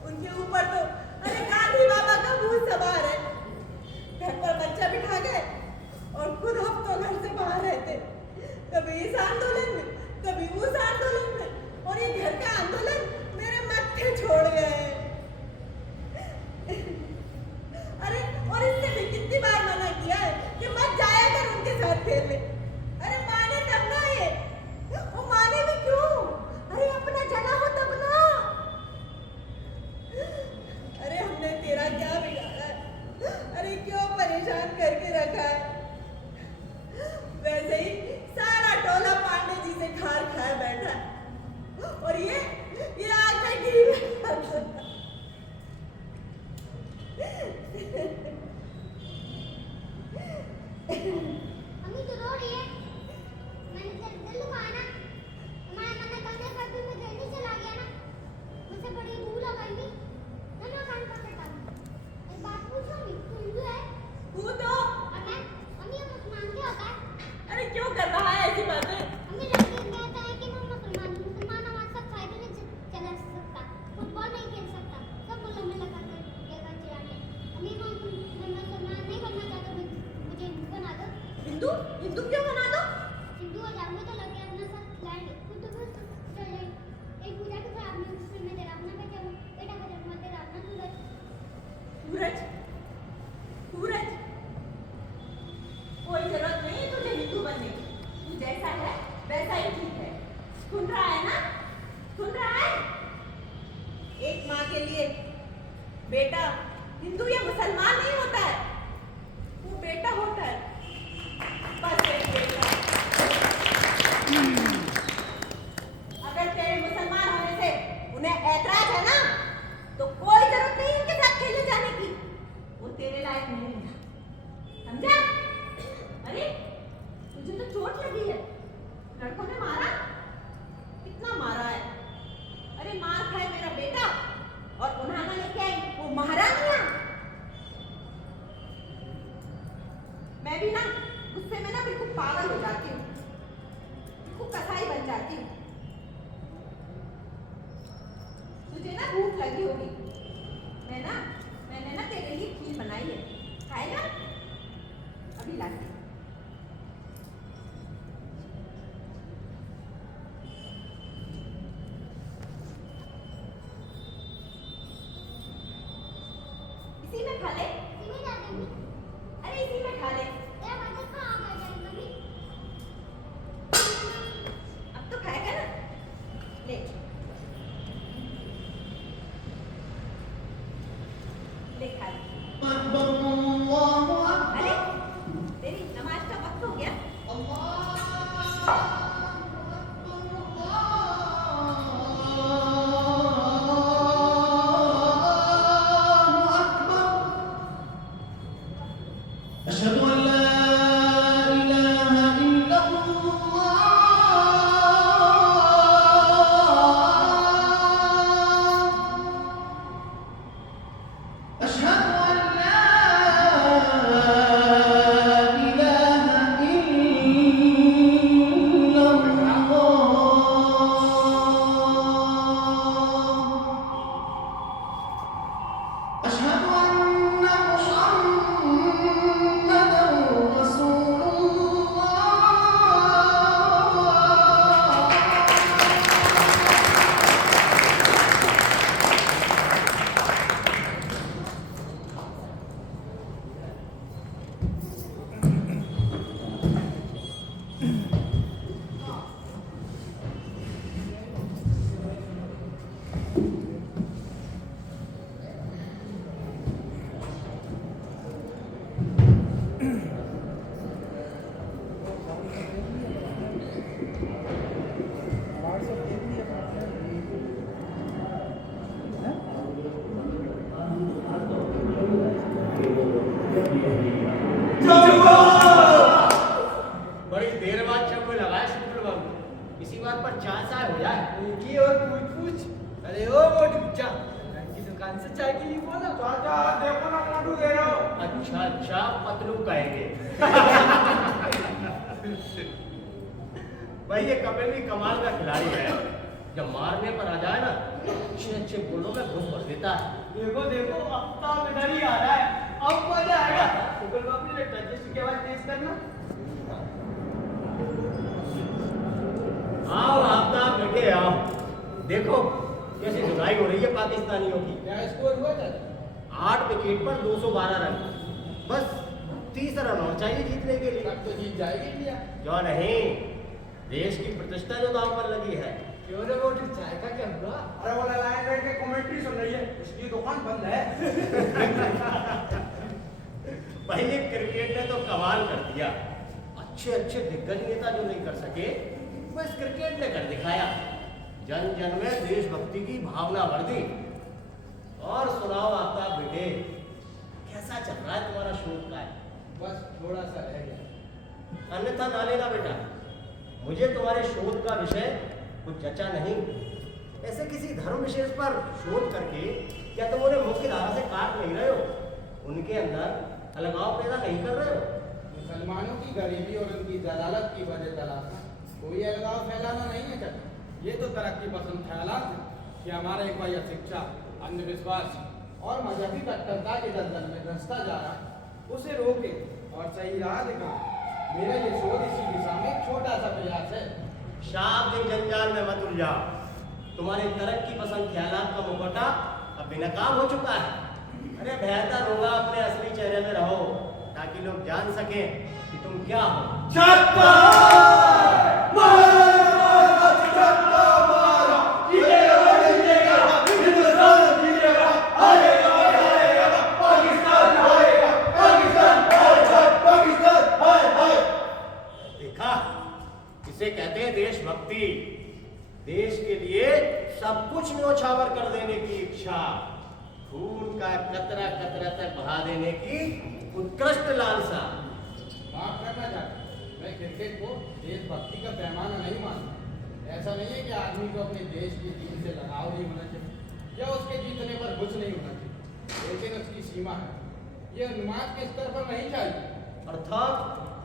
उनके ऊपर तो अरे गांधी बाबा का भूत सवार है। घर पर बच्चा बिठा गए और खुद हफ्तों घर से बाहर रहते, कभी इस आंदोलन में कभी उस आंदोलन में, और ये घर का आंदोलन मेरे मत्थे छोड़ गए। अरे और इससे भी कितनी बार मना किया है कि मत जाया कर उनके साथ खेलने। अरे माने तब ना ये, वो माने भी क्यों? अरे अपना जना हो तब ना। अरे हमने तेरा क्या बिगाड़ा है? अरे क्यों परेशान करके रखा है? वैसे ही सारा टोला पांडे जी से खार खाए बैठा है, और ये आग में गिरी बैठा। अम्मी तो रो रही है। मैंने दिल दुखाया ना, तुम्हारा मना करने पर भी मैं जल्दी चला गया ना, मुझसे बड़ी भूल हो गई थी। मैं कान पकड़ता हूँ। एक बात पूछो अम्मी, तू हिंदू है? तू तो अरे अम्मी ये मुसलमान क्या होता है? अरे क्यों कर रहा है ऐसी बातें? अम्मी लड़के कहता है कि मैं मुसलमान हूँ, सब फायदे नहीं चला सकता, फुटबॉल नहीं खेल सकता, सब बोलो में लगा कर देगा चिढ़ाते। अम्मी मैं मुसलमान नहीं बनना चाहता, मुझे हिंदू बना दो। हिंदू हिंदू क्यों बना दो? हिंदू हो जाऊंगी तो लगे अपना साथ खिलाएंगे, खुद तो बस चल जाए। एक पूजा के बाद में उसमें मैं तेरा अपना बेटा हूँ, बेटा का जन्म तेरा अपना सूरज। सूरज सूरज, कोई जरूरत नहीं है तुझे हिंदू बनने की। तू जैसा है वैसा ही ठीक है। सुन रहा है ना? सुन रहा है? एक माँ के लिए बेटा हिंदू या मुसलमान नहीं होता है, वो बेटा होता है, बस एक बेटा। अगर तेरे मुसलमान होने से उन्हें ऐतराज है ना, तो कोई जरूरत नहीं उनके साथ खेलने जाने की। वो तेरे लायक नहीं है, समझा? अरे तुझे तो चोट लगी है, लड़कों ने मारा? कितना मारा है? अरे मार खाए मेरा बेटा और उन्हाना लेके आई वो महारानियां। मैं भी ना गुस्से में ना बिल्कुल पागल हो जाती हूँ, बिल्कुल कसाई बन जाती हूँ। तुझे ना भूख लगी होगी, मैंने ना तेरे लिए खीर बनाई है, खाएगा? अभी लाती हूँ। इसी में खा ले। इसी में जा मम्मी। अरे इसी में खा ले। तेरा बच्चा कहाँ आ गया मम्मी? अब तो खाएगा ना, ले ले खा ले। अरे तेरी अच्छा अच्छा पतलू कहेंगे। भाई ये कपिल भी कमाल का खिलाड़ी है, जब मारने पर आ जाए ना अच्छे अच्छे गोलों में घुस भर देता है। देखो देखो आफ्ताब इधर ही आ रहा है, अब मजा आएगा। शुक्र बाबू ने टच की आवाज तेज करना। आओ आफ्ताब बेटे आओ, देखो कैसी धुनाई हो रही है पाकिस्तानियों की। क्या स्कोर हुआ था? 8 विकेट पर 212 रन, बस 30 रन और चाहिए जीतने के लिए। अब तो जीत जाएगी इंडिया। क्यों नहीं, देश की प्रतिष्ठा जो दांव पर लगी है। क्यों रे वो चाय का क्या हुआ? अरे वो लाइन बैठ के कमेंट्री सुन रही है, उसकी दुकान बंद है। भाई ये क्रिकेट ने तो कमाल कर दिया, अच्छे अच्छे दिग्गज नेता जो नहीं कर सके वो इस क्रिकेट ने कर दिखाया। जन जन में देशभक्ति की भावना भर दी। और सुनाओ आफ्ताब बेटे, कैसा चल रहा है तुम्हारा शोध का? बस थोड़ा सा रह गया। अन्यथा ना लेना बेटा, मुझे तुम्हारे शोध का विषय कुछ जचा नहीं। ऐसे किसी धर्म विशेष पर शोध करके क्या तुम उन्हें मुख्य धारा से काट नहीं रहे हो? उनके अंदर अलगाव पैदा नहीं कर रहे हो? मुसलमानों की गरीबी और उनकी जलालत की वजह तलाशना कोई अलगाव फैलाना नहीं है चल। ये तो तरक्की पसंद ख्यालात है कि हमारा एक भाई शिक्षा, अंधविश्वास और मजहबी कट्टरता के दलदल में धंसता जा रहा है, उसे रोके और सही राह दिखाए। मेरा ये शोध इसी दिशा में एक छोटा सा प्रयास है। शाब्दिक जंजाल में मत उलझाओ, तुम्हारे तरक्की पसंद ख्यालात का मुखौटा अब बेनकाब हो चुका है। अरे बेहतर होगा अपने असली चेहरे में रहो, ताकि लोग जान सकें कि तुम क्या हो। देखा, इसे कहते हैं देशभक्ति। देश के लिए सब कुछ न्योछावर कर देने की इच्छा, खून का कतरा कतरा तक बहा देने की उत्कृष्ट लालसा। माफ करना चाहता हूं, मैं क्रिकेट को देशभक्ति का पैमाना नहीं मानता। ऐसा नहीं है कि आदमी को अपने देश की टीम से लगाव नहीं होना चाहिए या उसके जीतने पर कुछ नहीं होना चाहिए, लेकिन उसकी सीमा है। ये उन्माद के स्तर पर नहीं चाहिए। अर्थात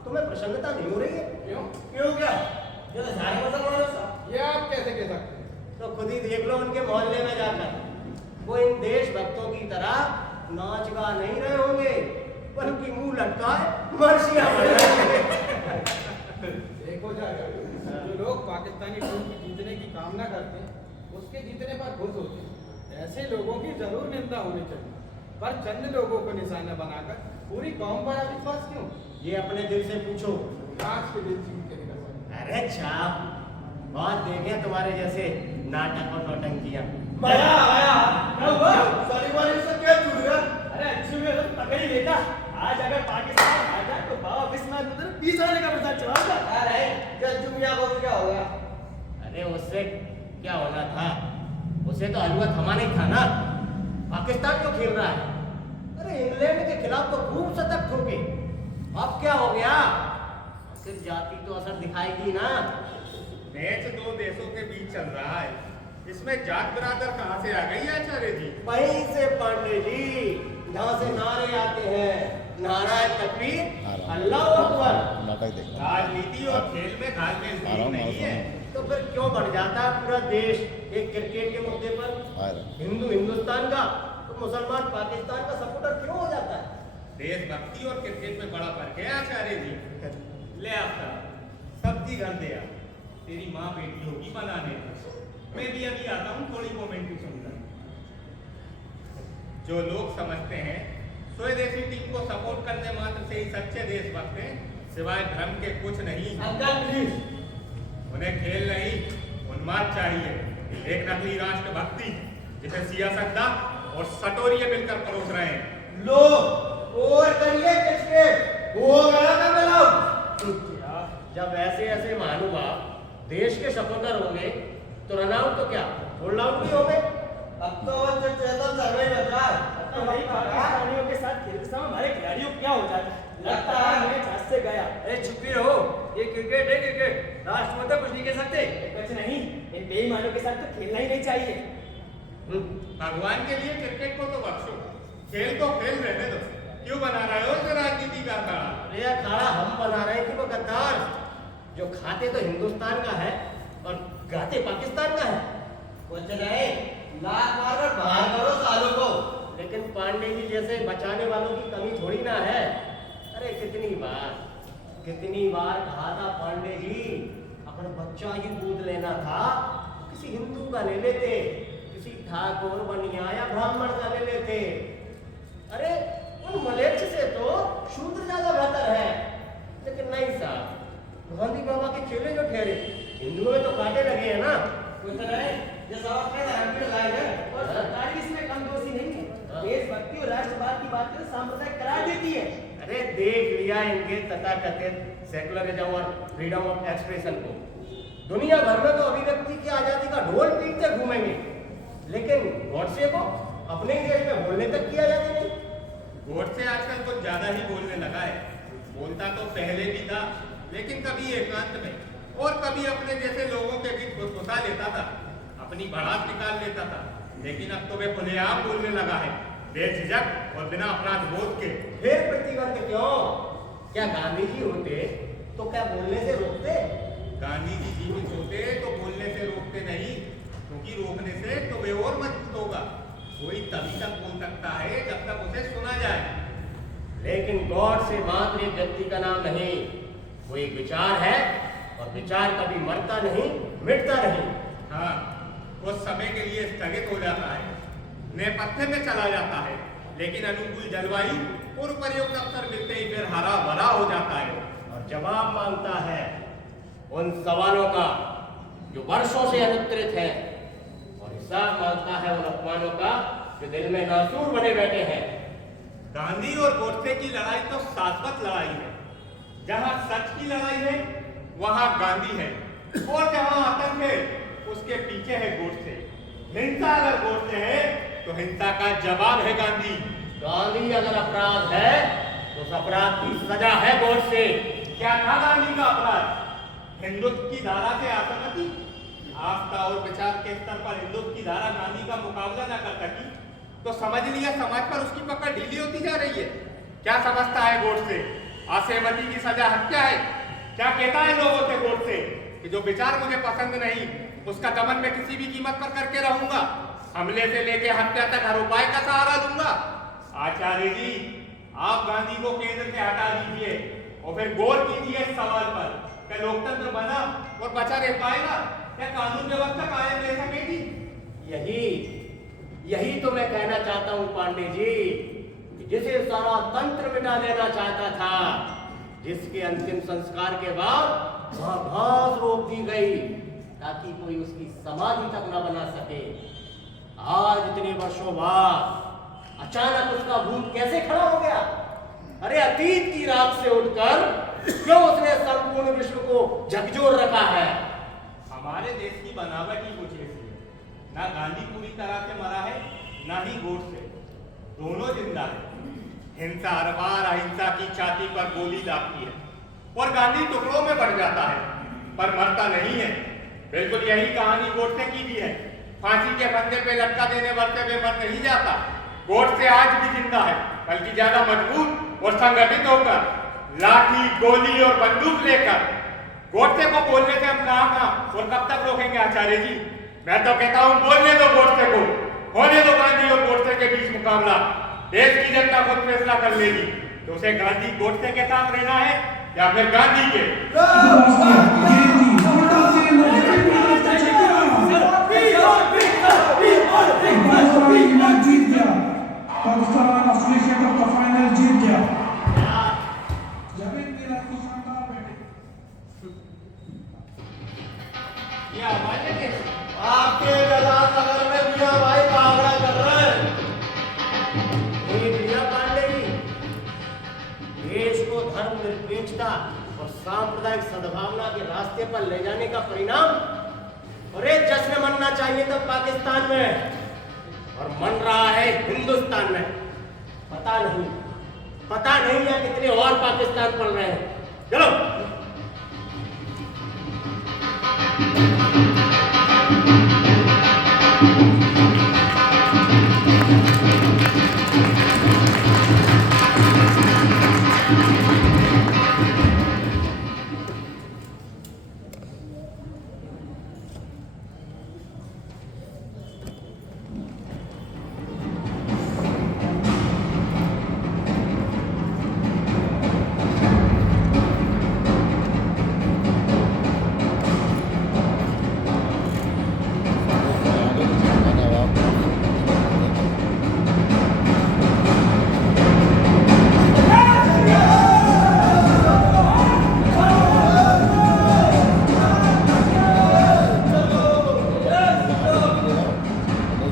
तुम्हें प्रसन्नता नहीं हो रही है? क्यों? क्यों क्या? ये तो सारे मतलब बड़ा साहब। ये आप कैसे कह सकते हैं? तो खुद ही देख लो उनके मोहल्ले में जाकर, वो इन देशभक्तों की तरह नाच गा नहीं रहे होंगे, बल्कि मुंह लटकाए मर्सियां बन रहे हैं। देखो जाकर, जो लोग पाकिस्तानी टीम की जीतने की कामना करते हैं, उसके जीतने पर खुश होते हैं। ऐसे लोगों की जरूर निंदा होनी चाहिए, पर चंद लोगों को निशाना बनाकर पूरी कौम पर अविश्वास क्यों? ये अपने दिल से पूछो। आज के दिन जीत के निकल पाए। अरे छाप, बहुत देखे तुम्हारे जैसे नाटक और नौटंकियां। मजा आया। क्या हुआ? सारी बार इससे क्या जुड़ गया? अरे अच्छी में तो पकड़ ही लेता। आज अगर पाकिस्तान आ जाए तो बाबा विश्वनाथ उधर 20 आने का प्रसाद चढ़ाऊंगा। अरे जज्जू मियां को क्या हो गया? अरे उससे क्या होना था, उसे तो हलवा थमाना ही था ना। पाकिस्तान क्यों खेल रहा है? अरे इंग्लैंड के खिलाफ तो खूब शतक ठोके, अब क्या हो गया? सिर्फ जाति तो असर दिखाएगी ना। मैच दो देशों के बीच चल रहा है, इसमें जाट बरादर कहाँ से आ गई है आचार्य जी? वहीं से पांडे जी, जहाँ से नारे आते हैं, नाराय तकबीर, अल्लाह अकबर। नाटक देख राजनीति और खेल में घालमेल ठीक नहीं है। तो फिर क्यों बढ़ जाता है पूरा देश एक क्रिकेट के मुद्दे पर? हिंदू हिंदुस्तान का तो मुसलमान पाकिस्तान का सपोर्टर क्यों हो जाता है? देशभक्ति और क्रिकेट में बड़ा फर्क है आचार्य जी। ले आपका सब्जी घर दे आ, तेरी माँ बेटी होगी बनाने। मैं भी अभी आता हूँ, थोड़ी कमेंट्री सुनकर। जो लोग समझते हैं स्वदेशी टीम को सपोर्ट करने मात्र से ही सच्चे देशभक्त हैं, सिवाय धर्म के कुछ नहीं। Uncle please. उन्हें खेल नहीं, उन्माद चाहिए, एक नकली राष्ट्रभक्ति जिसे सियासतदान और सटोरिये मिलकर परोस रहे हैं। लो और करिए किसके हो गया ना मेरा। जब ऐसे ऐसे महानुभाव देश के सपोर्टर होंगे तो रन आउट तो क्या होल्ड आउट भी होंगे। अब तो वो चेतन सर्वे बचा है। तो भाई पाकिस्तानियों के साथ खेलते समय हमारे खिलाड़ियों को क्या हो जाता है? लगता है मैच हाथ से गया। अरे चुप ही रहो, ये क्रिकेट है क्रिकेट, राष्ट्रपति कुछ नहीं कह सकते। कुछ नहीं, इन बेईमानों के साथ तो खेलना ही नहीं चाहिए। भगवान के लिए क्रिकेट को तो बख्शो, खेल तो खेल रहने दो। क्यों बना रहे हो इस राजनीति का अखाड़ा? अरे यार अखाड़ा हम बना रहे हैं कि वो गद्दार जो खाते तो हिंदुस्तान का है और गाते पाकिस्तान का है। कुछ नहीं, लात मारकर बाहर करो सालों को। लेकिन पांडे जी जैसे बचाने वालों की कमी थोड़ी ना है। अरे कितनी बार कहा था पांडे जी, अगर बच्चा ही गोद लेना था किसी हिंदू का ले लेते, किसी ठाकुर बनिया या ब्राह्मण का ले लेते। अरे उन मलेच्छ से तो शूद्र ज्यादा बेहतर है। लेकिन नहीं साहब, गांधी बाबा के चेले जो ठहरे हिंदुओं में तो कांटे लगे हैं ना। कुछ नहीं, ये सब अपने धर्म की लड़ाई है और सरकार भी इसमें कम दोषी नहीं है। देशभक्ति और राष्ट्रवाद की बात करें सांप्रदायिक करार देती है। अरे देख लिया इनके तथाकथित सेकुलरिज्म और फ्रीडम ऑफ एक्सप्रेशन को। दुनिया भर में तो अभिव्यक्ति की आजादी का ढोल पीटते घूमेंगे, लेकिन गॉडसे को अपने ही देश में बोलने तक की आजादी नहीं। गोडसे आजकल कुछ ज्यादा ही बोलने लगा है। बोलता तो पहले भी था, लेकिन कभी एकांत में और कभी अपने जैसे लोगों के बीच घुसघुसा लेता था, अपनी भड़ास निकाल लेता था। लेकिन अब तो वे खुलेआम बोलने लगा है, बेझिझक और बिना अपराध बोध के। फिर प्रतिबंध क्यों? क्या गांधी जी होते तो क्या बोलने से रोकते? गांधी जी जीवित होते तो बोलने से रोकते नहीं, क्योंकि रोकने से तो वे और मजबूत होगा। कोई तभी तक बोल सकता है जब तक उसे सुना जाए। लेकिन गॉड से मात्र एक व्यक्ति का नाम नहीं, वो एक विचार है और विचार कभी मरता नहीं, मिटता नहीं। हाँ, उस समय के लिए स्थगित हो जाता है, नेपथ्य में चला जाता है, लेकिन अनुकूल जलवायु और उपयुक्त अवसर मिलते ही फिर हरा भरा हो जाता है और जवाब मांगता है उन सवालों का जो वर्षों से अनुत्तरित है, और हिसाब मांगता है उन अपमानों का जो दिल में नासूर बने बैठे हैं। गांधी और गोडसे की लड़ाई तो शाश्वत लड़ाई है। जहां सच की लड़ाई है वहां गांधी है, और जहां आतंक है उसके पीछे है गोडसे। हिंसा अगर गोडसे है तो हिंसा का जवाब है गांधी। गांधी अगर अपराध है तो उस अपराध की सजा है गोडसे। क्या था गांधी का अपराध? हिंदुत्व की धारा से असहमति, आस्था और विचार के स्तर पर हिंदुत्व की धारा गांधी का मुकाबला न कर सकी तो समझ लिया समाज पर उसकी पकड़ ढीली होती जा रही है। क्या समझता है गोडसे? असहमति की सजा हत्या है। क्या कहता है लोगों से गोडसे कि जो विचार मुझे पसंद नहीं उसका दमन मैं किसी भी कीमत पर करके रहूंगा, हमले से लेकर हत्या तक हर उपाय का सहारा लूंगा। आचार्य जी, आप गांधी को केंद्र से हटा दीजिए और फिर गौर कीजिए इस सवाल पर, क्या लोकतंत्र बना और बचा रह पाएगा? क्या कानून व्यवस्था कायम रह सकेगी? यही तो मैं कहना चाहता हूं पांडे जी, कि जिसे सारा तंत्र मिटा देना चाहता था, जिसके अंतिम संस्कार के बाद वहां घास रोक दी गई ताकि कोई उसकी समाधि तक न बना सके, आज इतने वर्षों बाद अचानक उसका भूत कैसे खड़ा हो गया? अरे अतीत की राख से उठकर क्यों उसने संपूर्ण विश्व को झकझोर रखा है? हमारे देश की बनावट ही कुछ ऐसी है। ना गांधी पूरी तरह से मरा है, ना ही गोडसे, दोनों जिंदा है। हिंसा हर बार अहिंसा की छाती पर गोली दागती है और गांधी टुकड़ों में बढ़ जाता है, पर मरता नहीं है। बिल्कुल यही कहानी गोडसे की भी है। फांसी के फंदे पे लटका देने वर्षे में मर नहीं जाता। गोडसे आज भी जिंदा है, बल्कि ज्यादा मजबूत और संगठित होकर, लाठी, गोली और बंदूक लेकर। गोडसे को बोलने से हम कहां और कब तक रोकेंगे आचार्य जी? मैं तो कहता हूं बोलने दो गोडसे को, होने दो गांधी और गोडसे के बीच मुकाबला। देश की जनता खुद फैसला कर लेगी तो उसे गांधी गोडसे के साथ रहना है या फिर गांधी के। पाकिस्तान ऑस्ट्रेलिया का फाइनल जीत गया। जमीन की रात को शानदार बैटिंग। आपके गलास नगर में मियां भाई कांगड़ा कर रहे हैं। मियां पांडे जी, देश को धर्म निरपेक्षता और सांप्रदायिक सद्भावना के रास्ते पर ले जाने का परिणाम, और एक जश्न मनना चाहिए था पाकिस्तान में और मन रहा है हिंदुस्तान में। पता नहीं या कितने और पाकिस्तान पल रहे हैं। चलो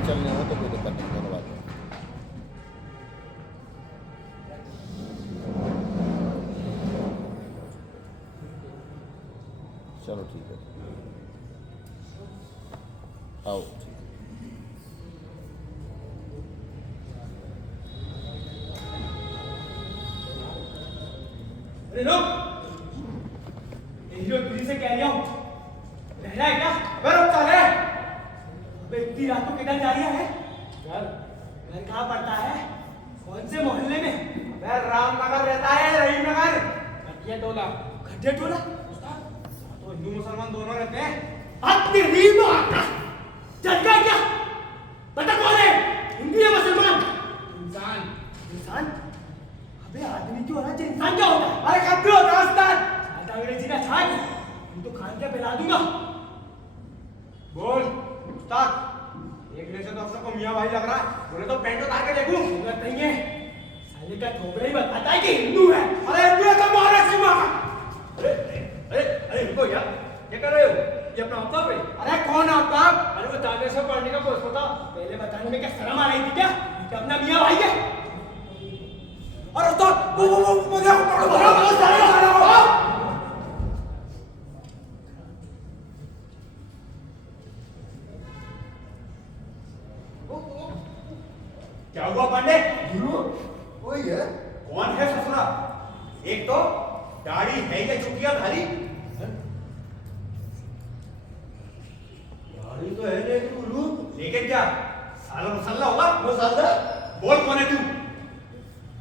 चलने हो तो कोई दिक्कत नहीं, धन्यवाद। चलो ठीक है, आओ। अरे रुक, हीरो तुझे से कह रहा हूँ, रह रहा है क्या? अबे रुक साले, अबे इतनी रात को किधर जा रहा है? घर कहाँ पड़ता है? कौन से मोहल्ले में? अबे रामनगर रहता है, रहीमनगर। खटिया टोला। खटिया टोला? तो हिंदू मुसलमान दोनों रहते हैं। अब तेरी बात का चल गया क्या? बता कौन है? हिंदू या मुसलमान? इंसान। इंसान? अबे आदमी क्यों होना चाहिए? इंसान क्या होता है? अरे कब भी होता है उस्ताद। ज्यादा अंग्रेजी ना छाट, तुम तो खान के पिला दूंगा। बोल उस्ताद, देखने से तो अफसर को मियां भाई लग रहा है, बोले तो पैंट उतार के देखूं। जरूरत नहीं है, साले का थोबड़ा ही बताता है कि हिंदू है। अरे हिंदू है तो मारा सीमा। अरे अरे अरे रुको यार, क्या कर रहे हो? ये अपना आफ्ताब है। अरे कौन आफ्ताब? अरे वो तानेश्वर पढ़ने का कोर्स होता, पहले बताने में क्या शर्म आ रही थी क्या? कि अपना मियां भाई है। अरे उस्ताद, वो मुझे पढ़ो। क्या हुआ पांडे? वही है। कौन है ससुरा? एक तो दाढ़ी है या चुटिया धारी? गाड़ी तो है नहीं गुरु। लेकिन क्या साला मुसल्ला होगा? मसाला। बोल कौन है तू?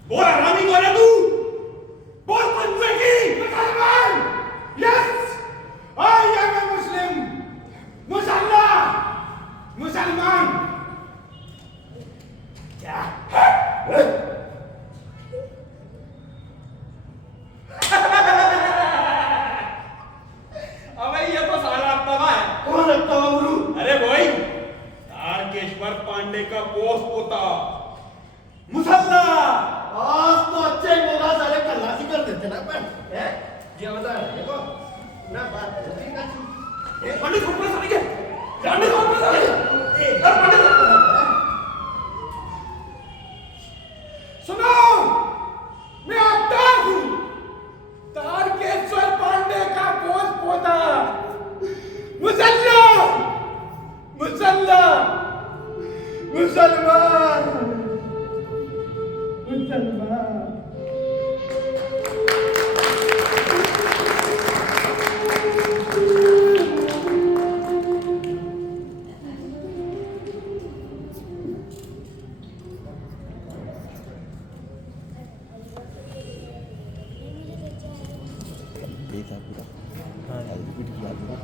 बोल हरामी कौन है तू? बोल पंजे की मुसलमान। यस, आई एम ए मुस्लिम। मुसल्ला, मुसलमान। क्या? अबे ये तो साला अत्तवा है। कौन लगता है गुरु? अरे भाई, तारकेश्वर पांडे का पोस पोता मुसल्ला। आज तो अच्छे ही मौका साले खल्लासी कर देते ना अपन। हैं? ये बता देखो ना बात होती ना चीज। ए पंडित खोपड़ा साले के, पंडित खोपड़ा साले के। अरे पंडित सुनो, मैं अवतार हूँ, तारकेश्वर पांडे का पोस पोता मुसल्ला, मुसल्ला, मुसलमान, मुसलमान। देखा पूरा, हाँ रिपीट किया पूरा।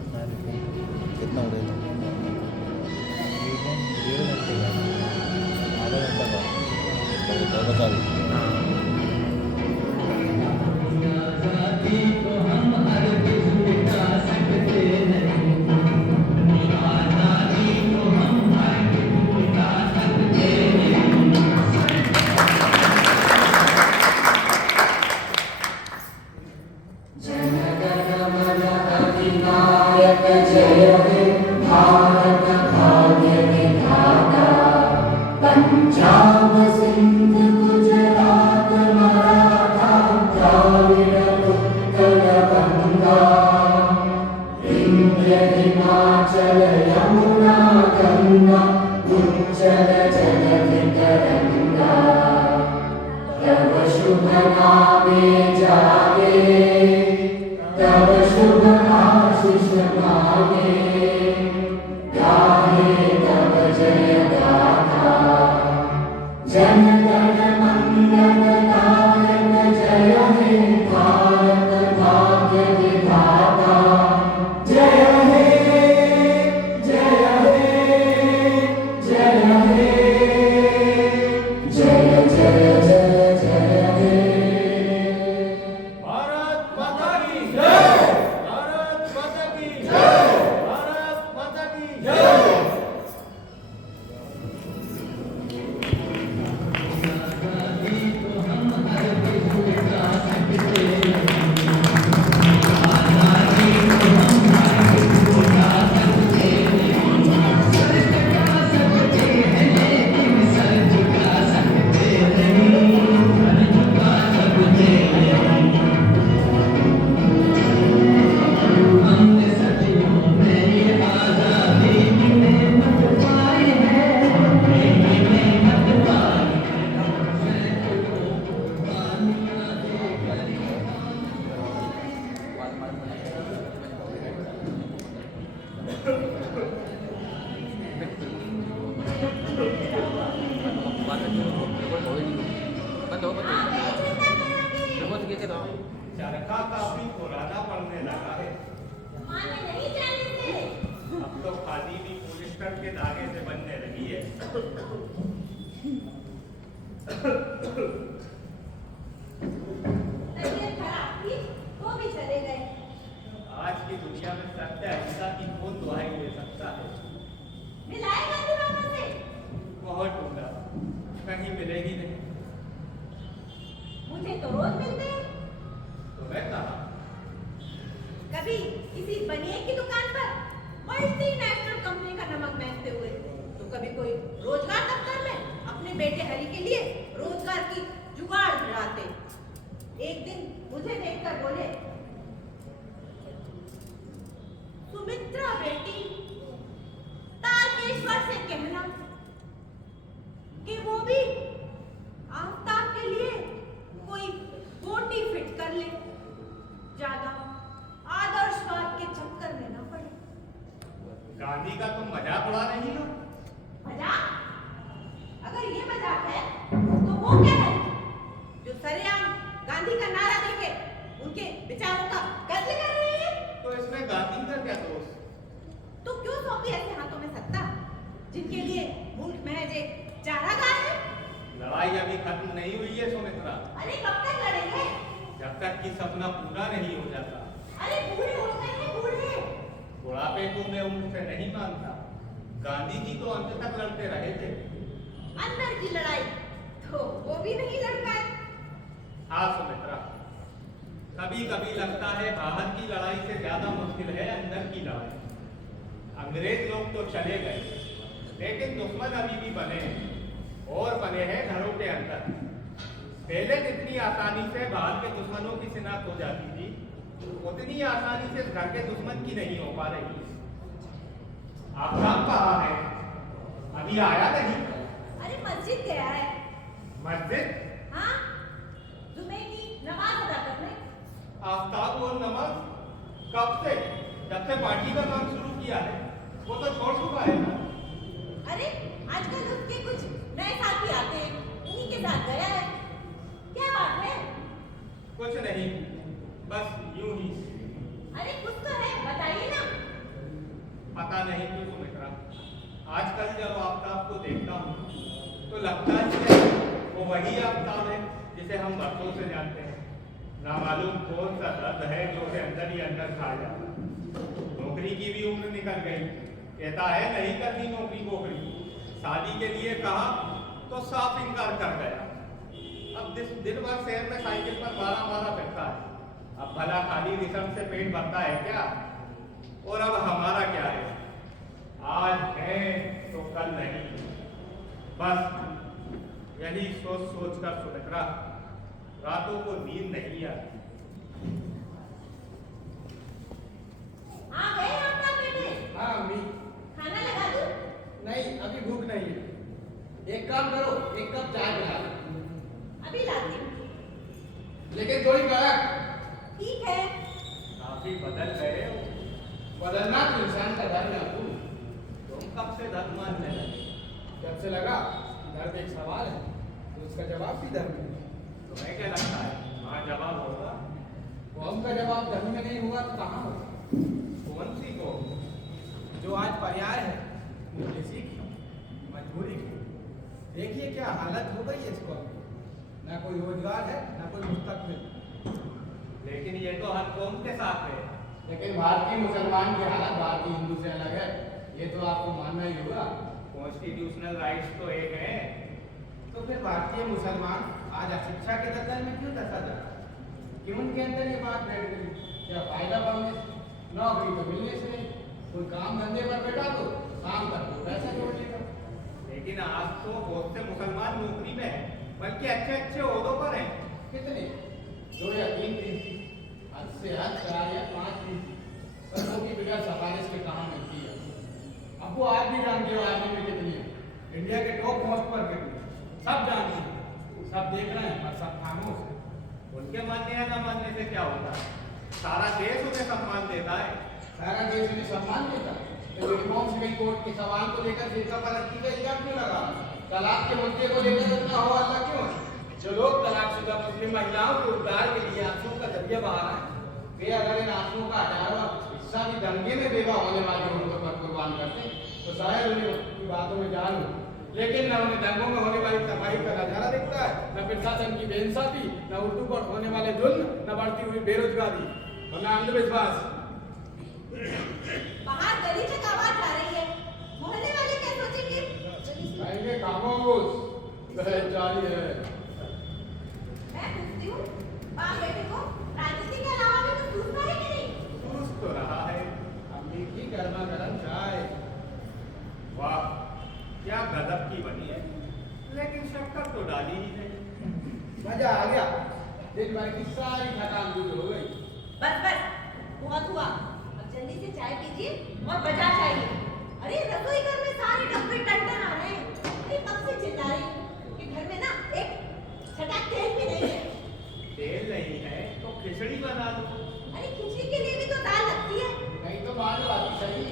कितना हो गया था? आधा घंटा का बता दी। पंजाब सिंध गुजरात मराठा द्राविड उत्कल गंगा विंध्य हिमाचल यमुना गंगा उज्जल जलधि तरंगा तव शुभ नामे जागे तव शुभ आशीष मांगे गाहे तव जय गाथा जन गण मंगल नायक जय हे भारत भाग्य विधाता जय हे जय हे जय हे दो हाँ, मैं झंडा फहराएंगे। देखो तो ये दो चरखा काफी पुराना पड़ने लगा है। माने नहीं जाने से। अब तो खादी भी पॉलिस्टर के धागे से बनने लगी है। तबीयत खराब थी, वो भी चले गए। आज की दुनिया में सत्य अहिंसा की कौन दुहाई दे सकता है? मिलाए गांधी बाबा से। बहुत ढूंढा, कहीं मिलेगी नहीं। मुझे तो रोज मिलते हैं। तो मैं कहा कभी किसी बनिए की दुकान पर मल्टीनेशनल कंपनी का नमक बेचते हुए, तो कभी कोई रोजगार दफ्तर में अपने बेटे हरि के लिए रोजगार की जुगाड़ भिड़ाते। एक दिन मुझे देखकर बोले, सुमित्रा बेटी, तारकेश्वर से कहना कि वो भी आफ्ताब के लिए कोई कोटी फिट कर ले, ज्यादा आदर्शवाद के चक्कर में न पड़े। गांधी का तुम मजाक उड़ा रही हो? मजाक? अगर ये मजाक है तो वो क्या है जो सरेआम गांधी का नारा देके उनके विचारों का कत्ल कर रही है? तो इसमें गांधी का क्या दोष? तो क्यों सौंपी ऐसे हाथों में सत्ता जिनके लिए मुल्क महज एक चारागाह है? लड़ाई अभी खत्म नहीं हुई है सुमित्रा। अरे कब तक लड़ेंगे? जब तक कि सपना पूरा नहीं हो जाता। अरे बूढ़े हो गए हैं, बूढ़े। बुढ़ापे को मैं उम्र से नहीं मानता। गांधी जी तो अंत तक लड़ते रहे थे। अंदर की लड़ाई तो वो भी नहीं लड़ पाए। हाँ सुमित्रा, कभी कभी लगता है बाहर की लड़ाई से ज्यादा मुश्किल है अंदर की लड़ाई। अंग्रेज लोग तो चले गए, लेकिन दुश्मन अभी भी बने हैं, और बने हैं घरों के अंदर। पहले जितनी आसानी से बाहर के दुश्मनों की शिनाख्त हो जाती थी, उतनी आसानी से घर के दुश्मन की नहीं हो पा रही है। आफ्ताब कहाँ है? अभी आया नहीं? अरे मस्जिद गया है। मस्जिद? हाँ, जुमे की नमाज अदा करने। आफ्ताब और नमाज कब से? जब से पार्टी का काम शुरू किया है, वो तो छोड़ चुका है ना। अरे आजकल उसके कुछ नए साथी आते हैं, उन्हीं के साथ गया है। क्या बात है? कुछ नहीं, बस यूं ही। अरे कुछ तो है, बताइए ना। पता नहीं क्यों सुमित्रा, आजकल जब आफ्ताब को देखता हूँ तो लगता है वो वही आफ्ताब है जिसे हम बरसों से जानते हैं। ना मालूम कौन सा दर्द है जो उसे अंदर ही अंदर खा जाता है। नौकरी की भी उम्र निकल गई, कहता है नहीं करनी नौकरी वोकरी। शादी के लिए कहा तो साफ इनकार कर गया। अब दिन भर शहर में साइकिल पर मारा फिरता है। अब भला खाली रिसर्च से पेट भरता है क्या? और अब हमारा क्या है? आज है तो कल नहीं। बस यही सोच सोच कर सुमित्रा रातों को नींद नहीं आती। आ गए आपका बेटे? हाँ अम्मी। खाना लगा दूं? नहीं, अभी भूख नहीं है। एक काम करो, एक कप चाय पिला दो। अभी लाती हूँ। लेकिन थोड़ी कड़क। ठीक है। काफी बदल गए हो। बदलना तो इंसान का धर्म है। तुम कब से धर्म मानने लगे? जब से लगा धर्म एक सवाल है तो उसका जवाब भी धर्म है। तुम्हें क्या लगता है हाँ जवाब होगा? कौम का जवाब धर्म में नहीं हुआ तो कहाँ होगा? कौन सी को? जो आज पर्याय है वो किसी की मजबूरी की। देखिए क्या हालत हो गई है इसको। ना कोई रोजगार है, ना कोई मुस्तकबिल। लेकिन ये तो हर कौम के साथ है। लेकिन भारतीय मुसलमान की हालत भारतीय हिंदू से अलग है, ये तो आपको मानना ही होगा। कॉन्स्टिट्यूशनल राइट्स तो एक है। तो फिर भारतीय मुसलमान आज अशिक्षा के दलदल में क्यों दसा जा? क्यों उनके अंदर ये बात बैठ गई? क्या फायदा पाने से? नौकरी तो मिलने से नहीं। कोई काम धंधे पर बैठा तो काम कर दो, पैसा जोड़ लेगा। लेकिन आज तो बहुत से मुसलमान नौकरी में है, बल्कि अच्छे अच्छे ओहदों पर हैं। कितने? 2 या 3%, हद से हद 4 या 5%। पर वो की बिगड़ सिफारिश के कहाँ मिलती है? अब वो आप भी जानते हो आर्मी में कितनी है, इंडिया के टॉप मोस्ट पर कितनी है, सब जानते हैं, सब देख रहे हैं, पर सब खामोश है। उनके मानने या न मानने से क्या होता है? सारा देश उन्हें सम्मान देता है। सारा देश उन्हें सम्मान देता है। तो यूनिफॉर्म सिविल कोड के सवाल को लेकर फिर परत की गई, क्या क्यों लगा? तलाक के मुद्दे को लेकर इतना हो अल्लाह क्यों है? जो लोग तलाक मुस्लिम महिलाओं के उद्धार के लिए आंसुओं का जरिया बहा रहे हैं। वे अगर इन आंसुओं का 18वां हिस्सा भी दंगे में बेवा होने वाले उनको पर कुर्बान करते तो शायद उन्हें की बातों में जान हो, लेकिन न उन्हें दंगों में होने वाली तबाही का नजारा दिखता है, न प्रशासन की बेइंसाफी, न उर्दू पर होने वाले जुल्म, न बढ़ती हुई बेरोजगारी और न अंधविश्वास। बाहर गली तक आवाज आ रही है, मोहल्ले वाले क्या सोचेंगे? कहेंगे खामोश, बेचारी है। मैं पूछती हूँ, बाप बेटे को राजनीति के अलावा भी कुछ दूसरा है कि नहीं? पूछ तो रहा है, अम्मी की गर्मा गर्म चाय। वाह, क्या गजब की बनी है, लेकिन शक्कर तो डाली ही नहीं। मजा आ गया, दिन भर की सारी थकान दूर हो गई। बस बस, बहुत हुआ, अब जल्दी से चाय पीजिए और बाजार चाहिए। अरे रसोई घर में सारे डब्बे टन-टन आ रहे हैं। अरे कब से चिल्ला रही हूँ कि घर में ना एक छटाक तेल भी नहीं है। तेल नहीं है तो खिचड़ी बना दो। अरे खिचड़ी के लिए भी तो दाल लगती है। नहीं तो मान लो आती सही,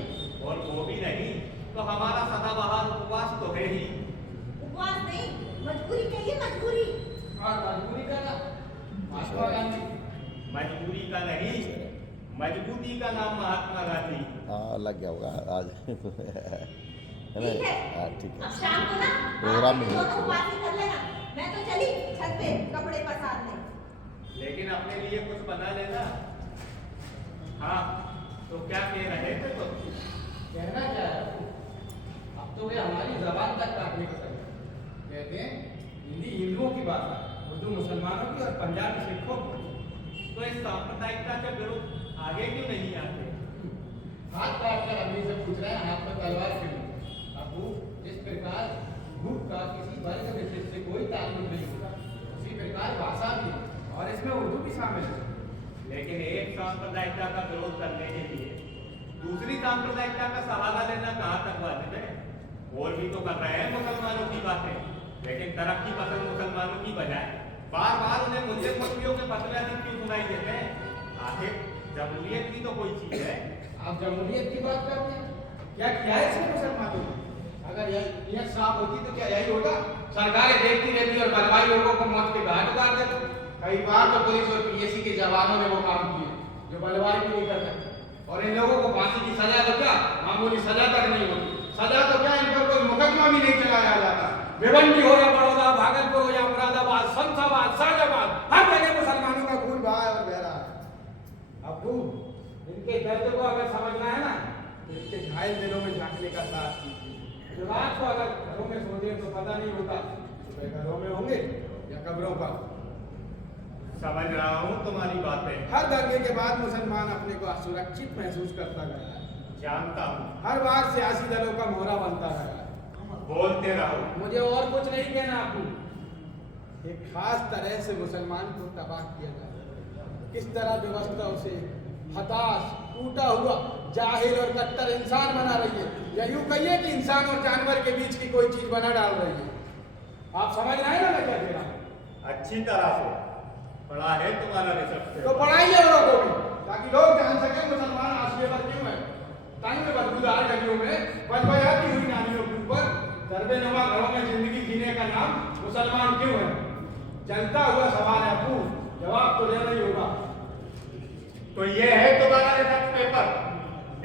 और वो भी नहीं तो हमारा सदाबहार उपवास तो है ही। उपवास नहीं, मजबूरी कहिए, मजबूरी। और मजबूरी का ना महात्मा गांधी। मजबूरी का नहीं, मजबूती का नाम महात्मा गांधी। हाँ लग गया होगा आज है ठीक है, ना। हाँ ठीक है, अब शाम को ना प्रोग्राम में दोनों उपवास ही कर लेना। मैं तो चली छत पे कपड़े पसारने। लेकिन अपने लिए कुछ बना लेना। हाँ, तो क्या कह रहे थे तो? कहना क्या है, अब तो वे हमारी जबान तक काटने को तैयार कहते हैं। हिंदी हिंदुओं की भाषा, उर्दू मुसलमानों की और पंजाबी सिखों की। तो इस सांप्रदायिकता के विरुद्ध आगे क्यों नहीं आते? हाथ काट कर अम्मी से पूछ रहे हैं, हाथ में तलवार क्यों? अबू, जिस प्रकार भूख का किसी वर्ग विशेष से कोई ताल्लुक नहीं होता, उसी प्रकार भाषा भी और इसमें उर्दू भी शामिल है। लेकिन एक सांप्रदायिकता का विरोध करने के लिए दूसरी सांप्रदायिकता का सहारा लेना कहाँ तक वाजिब है? और भी तो कर रहे हैं मुसलमानों की बातें, लेकिन तरक्की पसंद मुसलमानों की बजाय बार बार उन्हें मुद्दे मौलवियों के फतवे अदब क्यों सुनाई देते हैं? आखिर जमहूरियत भी तो कोई चीज है। आप जमहूरियत की बात करते हैं, क्या किया है इसमें मुसलमानों ने? अगर यह साफ होती तो क्या यही होगा? सरकारें देखती रहती और बलवाई लोगों को मौत के घाट उतार देते। कई बार तो पुलिस और पीएससी के जवानों ने वो काम किए जो बलवाई भी नहीं कर सकते, और इन लोगों को फांसी की सजा तो क्या मामूली सजा तक नहीं होती। सजा तो क्या, इन पर कोई मुकदमा भी नहीं चलाया जाता। भिवंडी हो या बड़ौदा, भागलपुर हो या मुरादाबाद, शमशाबाद, शाहजहाबाद, हर जगह मुसलमानों का खून बहा है और बह रहा है। अब इनके दर्द को अगर समझना है ना, तो इनके घायल दिलों में झांकने का साथ कीजिए। रात को अगर घरों में सोते तो पता नहीं होता, सुबह घरों में होंगे या कब्रों पर। समझ रहा हूँ तुम्हारी बातें। हर दंगे के बाद मुसलमान अपने को असुरक्षित महसूस करता गया है। जानता हूँ। हर बार सियासी दलों का मोहरा बनता है। बोलते रहो। मुझे और कुछ नहीं कहना आपको। एक खास तरह से मुसलमान को तबाह किया जाए, किस तरह व्यवस्था उसे हताश, टूटा हुआ, जाहिल और कट्टर इंसान बना रही है, या यूं कहिए कि इंसान और जानवर के बीच की कोई चीज बना डाल रही है। आप समझ रहे हैं ना मैं क्या कह रहा हूँ? अच्छी तरह से पढ़ा है तुम्हारा रिसर्च। तो पढ़ाइए औरों को भी, ताकि लोग जान सके मुसलमान आशिए पर क्यों है। तंग में बदबूदार गलियों में बजबजाती हुई नालियों के ऊपर दरबेनुमा घरों में जिंदगी जीने का नाम मुसलमान क्यों है? चलता हुआ सवाल है अबू, जवाब तो देना ही होगा। तो ये है तुम्हारा रिसर्च पेपर,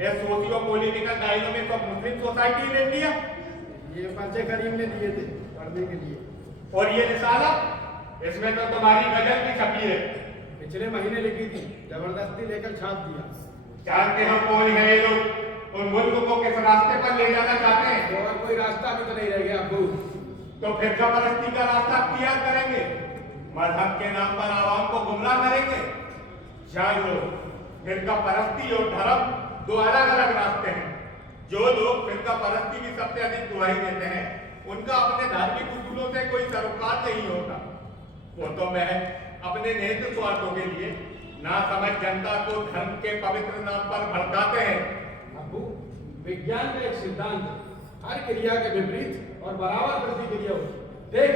ये socio political dynamics of Muslim society in India. ये पर्चे करीम ने दिए थे पढ़ने के लिए। और ये रिसाला, इसमें तो तुम्हारी गजल भी छपी है। पिछले महीने लिखी थी, जबरदस्ती लेकर छाप दिया। जानते हो कौन है ये लोग? उन मुल्क को किस रास्ते पर ले जाना चाहते हैं? और कोई रास्ता भी तो नहीं रह गया अबू। तो फिर जबरदस्ती का रास्ता अख्तियार करेंगे, मजहब के नाम पर आवाम को गुमराह करेंगे। जान लो, फिरका परस्ती और धर्म दो अलग अलग रास्ते हैं। जो लोग फिरका परस्ती की सबसे अधिक दुहाई देते हैं, उनका अपने धार्मिक उसूलों से कोई सरोकार नहीं होता। वो तो महज अपने निहित स्वार्थों के लिए ना समझ जनता को धर्म के पवित्र नाम पर भड़काते हैं। अबू, विज्ञान का एक सिद्धांत है, हर क्रिया के विपरीत और बराबर प्रतिक्रिया होती है।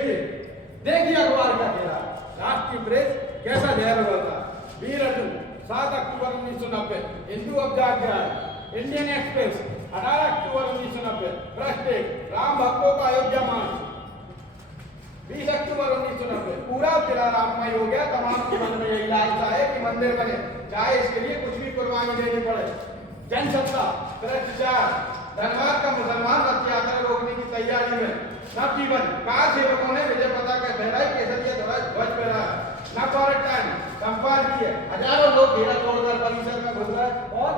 देखिए अखबार का कह रहा है, राष्ट्रीय प्रेस कैसा जहर उगलता है। वीर अर्जुन 7 अक्टूबर 1990, हिंदू अब जाग गया है। इंडियन एक्सप्रेस 18 अक्टूबर 1990, प्रत्येक राम भक्तों का अयोध्या मार्च। 20 अक्टूबर 1990, पूरा जिला राममय कुर्बानी हो गया। तमाम के मन में यही लालसा है कि मंदिर बने, चाहे इसके लिए कुछ भी कुर्बानी देनी पड़े। जनसत्ता, भ्रष्टाचार, धनवाद का मुसलमान रथ यात्रा रोकने की तैयारी में नवजीवन कार सेवकों ने विजय पताका फहराई, केसरिया ध्वज फहराया। न क्वारंटाइन संपादकीय हजारों लोग घेरा तोड़कर परिसर में घुस गए और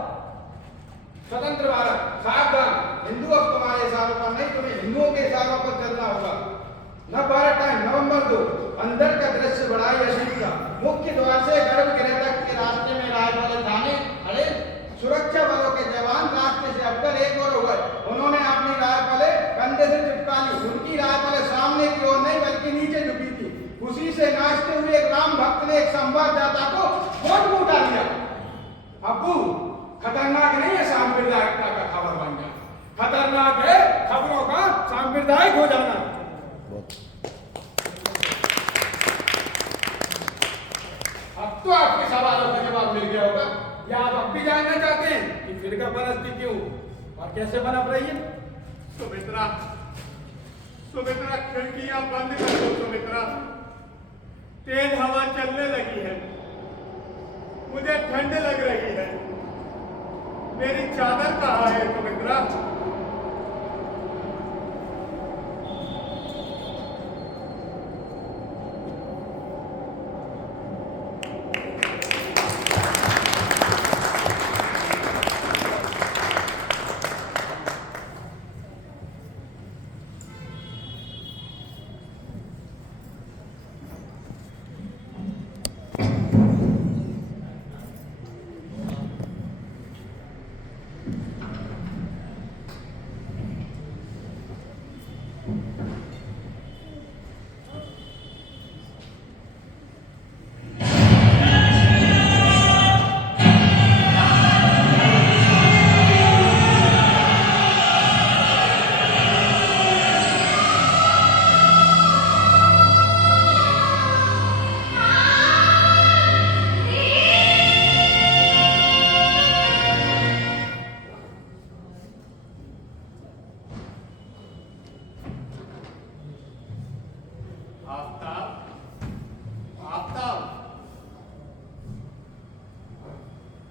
स्वतंत्र भारत सावधान, हिंदू अब तुम्हारे इशारों पर नहीं, तुम्हें हिंदुओं के इशारों पर चलना होगा। न क्वारंटाइन नवंबर 2 अंदर का दृश्य बढ़ाई अजीब का, मुख्य द्वार से गर्भगृह तक के रास्ते में राजपाल थाने खड़े सुरक्षा बलों के जवान रास्ते से हटकर एक और हो गए। उन्होंने अपनी राइफलें कंधे से चिपका ली। उनकी राइफलें सामने की ओर नहीं बल्कि नीचे झुकी थी। खुशी से नाचते हुए एक राम भक्त ने एक संवाददाता को गोद में उठा लिया। अब्बू खतरनाक नहीं है सांप्रदायिकता का खबर बन जाना, खतरनाक है खबरों का सांप्रदायिक हो जाना। अब तो आपके सवालों का जवाब मिल गया होगा, या आप अब भी जानना चाहते हैं कि फिरका परस्ती क्यों और कैसे पनप रही है? सुमित्रा, सुमित्रा खिड़कियां बंद कर दो सुमित्रा, तेज हवा चलने लगी है, मुझे ठंड लग रही है, मेरी चादर कहाँ है सुमित्रा?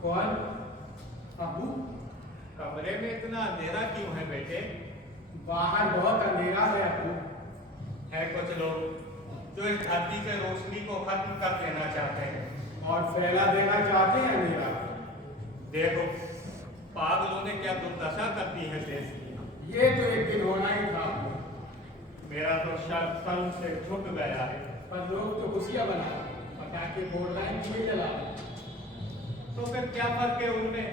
कौन? अबू? कमरे में इतना अंधेरा क्यों है बेटे? बाहर बहुत अंधेरा है अबू। है कुछ लोग जो इस धरती से रोशनी को खत्म कर देना चाहते हैं और फैला देना चाहते हैं अंधेरा। देखो पागलों ने क्या दुर्दशा कर दी है देश की। ये तो एक दिन होना ही था। मेरा तो शर्म से झुक गया है। पर लोग तो खुशियां बना पटाखे बोर्ड लाइन क्यों जला? तो फिर क्या फर्क है उनमें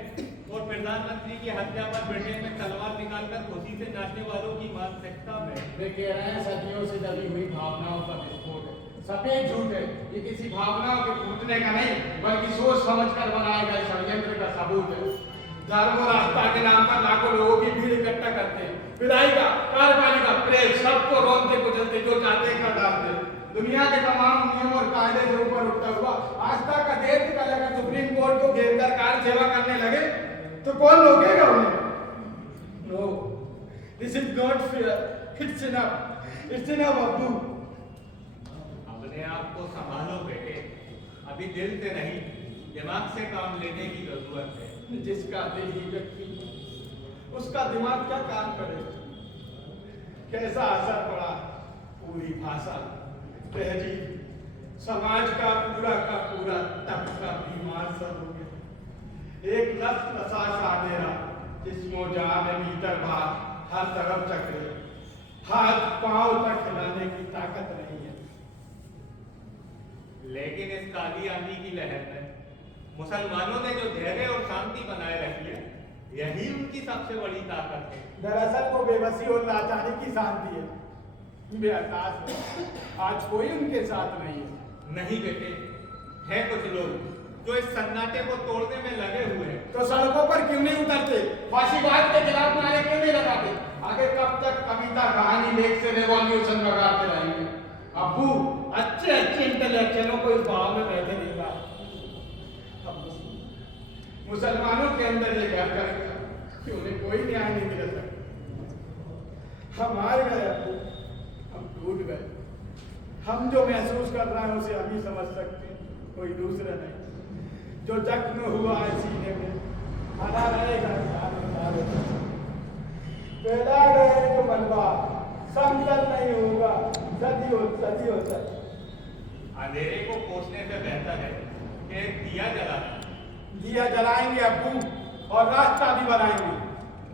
और प्रधानमंत्री की हत्या पर ब्रिटेन में तलवार निकालकर खुशी से नाचने वालों की मानसिकता में? वे कह रहे हैं सदियों से दबी हुई भावनाओं का विस्फोट है, सफेद झूठ है। ये किसी भावनाओं के फूटने का नहीं बल्कि सोच समझकर बनाए गए षड्यंत्र का सबूत है। धर्म और आस्था के नाम पर लाखों लोगों की भीड़ इकट्ठा करते हैं, विधायिका, कार्यपालिका, प्रेस सबको रोकते कुचलते जो चाहते कर डालते। दुनिया के तमाम नियम और कायदे से ऊपर उठता हुआ आस्था का देश कल अगर सुप्रीम कोर्ट को घेरकर कार्य सेवा करने लगे तो कौन रोकेगा उन्हें? No, this is not fair. It's enough अब्बू। अपने आप को संभालो बेटे, अभी दिल से नहीं दिमाग से काम लेने की जरूरत है। जिसका दिल ही व्यक्ति उसका दिमाग क्या काम करे? कैसा असर पड़ा? पूरी भाषा, तहजीब, समाज का पूरा तबका बीमार सा हो गया। एक लफ्ज़ सा मेरा जिस्मो जान में भीतर बाहर हर तरफ चक्रे, हाथ पांव तक हिलाने की ताकत नहीं है। लेकिन इस काली आंधी की लहर में मुसलमानों ने जो धैर्य और शांति बनाए रखी है यही उनकी सबसे बड़ी ताकत है। दरअसल वो बेबसी और लाचारी की शांति है। बेअकास है, आज कोई उनके साथ नहीं है। नहीं बेटे, है कुछ लोग जो इस सन्नाटे को तोड़ने में लगे हुए हैं। तो सड़कों पर क्यों नहीं उतरते? फांसीवाद के खिलाफ नारे क्यों नहीं लगाते? आगे कब तक कविता कहानी लेख से रेवोल्यूशन लगाते रहेंगे? अब्बू अच्छे इंटेलेक्चुअलों को इस भाव में बैठे नहीं रहा। मुसलमानों के अंदर ये घर करेगा कि उन्हें कोई न्याय नहीं मिल सकता। हम हार गए अब्बू, हम टूट गए। हम जो महसूस कर रहे हैं उसे हम ही समझ सकते हैं, कोई दूसरा नहीं। जो जख्म हुआ है सीने में आधा रहेगा, फैला गए जो मलबा समतल नहीं होगा, सदियों तक। अंधेरे को पोषने से बेहतर है कि दिया जला दें। दिया जलाएंगे अब्बू, और रास्ता भी बनाएंगे।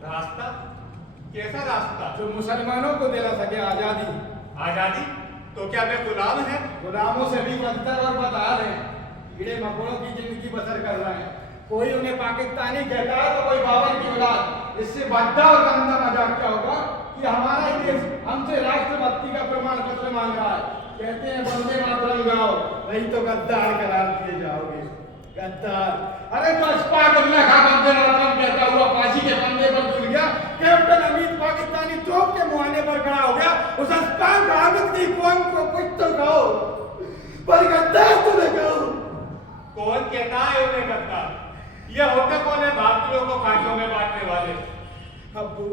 रास्ता? कैसा रास्ता? जो मुसलमानों को दिला सके आजादी। आजादी? तो क्या वे गुलाम हैं? गुलामों से भी बदतर और बदहाल हैं, कीड़े मकोड़ों की जिंदगी बसर कर रहे हैं। कोई उन्हें पाकिस्तानी कहता है तो कोई बाबर की औलाद। इससे बद्दा और गंदा मजाक क्या होगा कि हमारा ही देश हमसे राष्ट्रभक्ति का प्रमाण पत्र मांग रहा है। कहते हैं वंदे मातरम गाओ, नहीं तो गद्दार करार दिए जाओगे। गद्दार? अरे तो अशफाकुल्लाह खां वंदे मातरम कहता हुआ फांसी के फंदे पर झूल गया। कैप्टन हमीद पाकिस्तानी तोप के मुहाने पर खड़ा हो गया। उस अशफाक अहमद की कौम को कुछ तो कहो, पर गद्दार तो न कहो। कौन कहता है उन्हें गद्दार? ये होते कौन है भारतीयों को कांटों में बांटने वाले? अब्बू,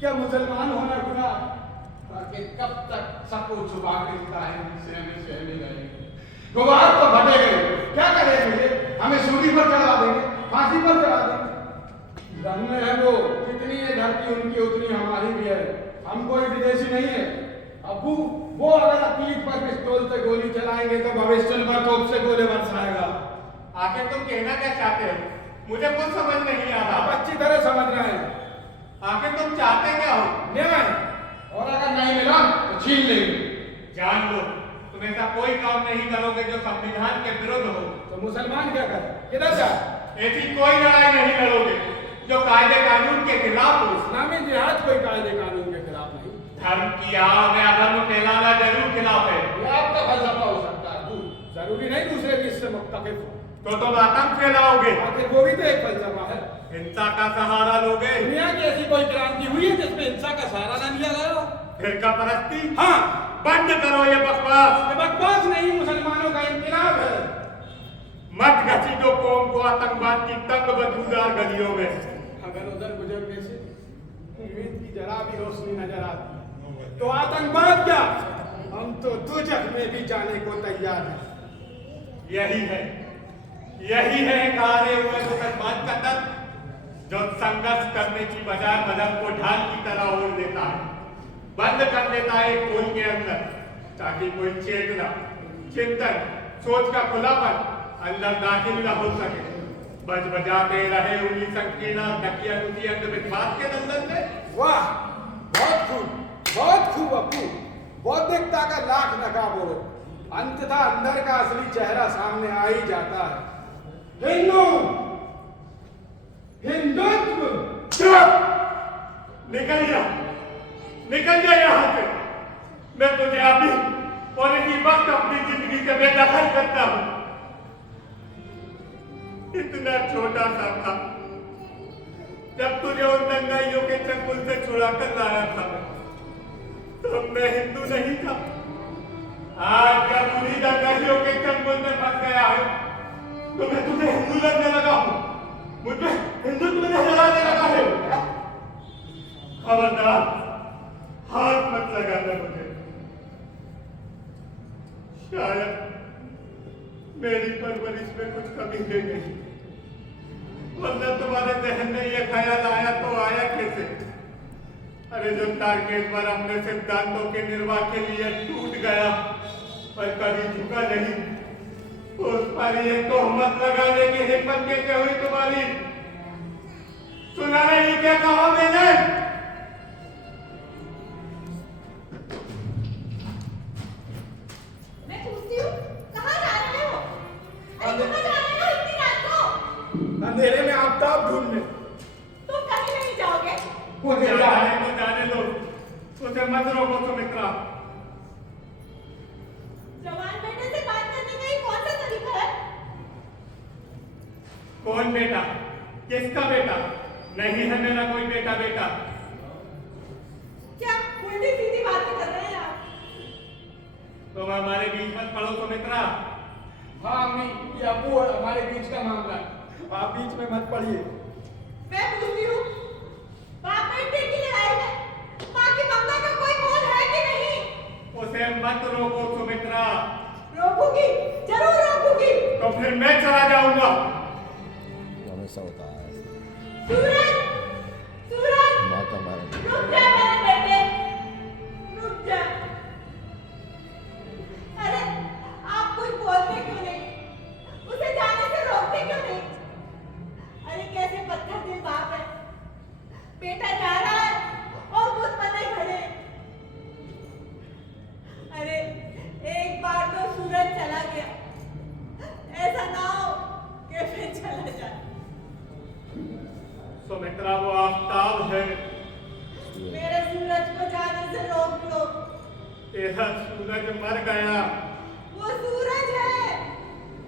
क्या मुसलमान होना गुनाह? कि कब तक सबको छुपा के सहमे रहेंगे? गुबार तो फटे गए, क्या करेंगे? हमें सूली पर चढ़ा देंगे, फांसी पर चढ़ा देंगे। धन में है वो, जितनी है धरती उनकी उतनी हमारी भी है। हम कोई विदेशी नहीं है। अब्बू, वो अगर पीठ पर पिस्तौल से गोली चलाएंगे तो भविष्य पर तोप से गोले बरसाएगा। आखिर तुम कहना क्या चाहते हो? मुझे कुछ समझ नहीं आ रहा। आप अच्छी तरह समझ रहे हैं। आखिर तुम चाहते क्या हो? न्याय, और अगर नहीं मिला तो छीन लेंगे। जान लो, तुम ऐसा कोई काम नहीं करोगे जो संविधान के विरुद्ध हो। तो मुसलमान क्या करें? किधर जाए? ऐसी कोई लड़ाई नहीं लड़ोगे जो कायदे कानून के खिलाफ हो। इस्लामी जिहाद कोई कायदे कानून के खिलाफ नहीं। धर्म की आग में अधर्म फैलाना जरूर खिलाफ है। ये आपका फलसफा हो सकता है, जरूरी नहीं दूसरे भी इससे मुख्तलिफ हो। तो तुम आतंक फैलाओगे। आखिर वो भी तो एक फलसफा है। हिंसा का सहारा लोगे। दुनिया की ऐसी कोई क्रांति हुई है जिसमें हिंसा का सहारा न लिया गया? फिरका परस्ती? हाँ, बंद करो ये बकवास। ये बकवास नहीं, मुसलमानों का इनकलाब है। मत घसीटो कौम को आतंकवाद की तंग बदबूदार गलियों में। अगर उधर गुजरने से उम्मीद की जरा भी रोशनी नजर आती तो आतंकवाद क्या, हम तो दुजख में भी जाने को तैयार हैं। यही है हारे हुए मुसलमान का दर्द, जो संघर्ष करने की बजाय मदद को ढाल की तरह ओढ़ देता है, बंद कर देता है एक खोल के अंदर, ताकि कोई चेतना, चिंतन, सोच का खुलापन अंदर दाखिल न हो सके। बज बजाते रहे उन्हीं संकीर्ण ढकियानुसी अंधविश्वास के दलदल में। वाह, बहुत खूब, बहुत खूब अप्पू। बौद्धिकता का लाख नकाब हो, अंततः अंदर का असली चेहरा सामने आ ही जाता है। हिंदू, हिंदुत्व। निकल जा यहाँ से। मैं तुझे अभी और इसी वक्त अपनी जिंदगी से बेदखल करता हूँ। इतना छोटा सा था जब तुझे उन दंगाइयों के चंगुल से छुड़ा कर लाया था, तो मैं हिंदू नहीं था। आज जब उन्हीं दंगाइयों के चंगुल में फंस गया है, तो मैं तुझे हिंदू लगने लगा हूँ, मुझे हिंदुत्व नजर आने लगा है। खबरदार, हाथ मत लगाना मुझे। शायद मेरी परवरिश में कुछ कमी है नहीं, वरना तुम्हारे जहन में यह ख्याल आया तो आया कैसे? अरे जो तारकेश्वर अपने सिद्धांतों के निर्वाह के लिए टूट गया पर कभी झुका नहीं, उस पर ये तोहमत लगाने की हिम्मत कैसे हुई तुम्हारी? सुना नहीं क्या कहा मैंने? मैं पूछती हूँ, कहाँ जा रहे हो? अरे कहाँ जा रहे हो इतनी रात को? अंधेरे में आफताब ढूंढने। तुम कहीं नहीं जाओगे। जाने दो, उसे मत रोको सुमित्रा। जवान बेटे से बात करने का ये कौन सा तरीका है? कौन बेटा? किसका बेटा? नहीं है मेरा कोई बेटा। क्या उल्टी सीधी बातें कर रहे हैं आप? तुम हमारे बीच मत पड़ो सुमित्रा। हाँ अम्मी, ये अब्बू हमारे बीच का मामला है, आप बीच में मत पड़िए। मैं पूछती हूँ, बाप बेटे की लड़ाई में माँ की ममता का कोई मोल है कि नहीं? उसे मत रोको सुमित्रा। सुमित्रा। रोकूंगी, जरूर रोकूंगी। तो फिर मैं चला जाऊंगा। वो हमेशा होता है। सूरज, सूरज, माता मारे रुक जा मेरे बेटे, रुक जा। अरे आप कुछ बोलते क्यों नहीं? उसे जाने से रोकते क्यों नहीं? अरे कैसे पत्थर दिल बाप है, बेटा जा रहा है और खुद बने खड़े। अरे एक बार तो सूरज चला गया, ऐसा ना हो कि फिर चला जाए। सुमित्रा वो आफताब है। मेरे सूरज को जाने से रोक लो। तेरा सूरज मर गया। वो सूरज है,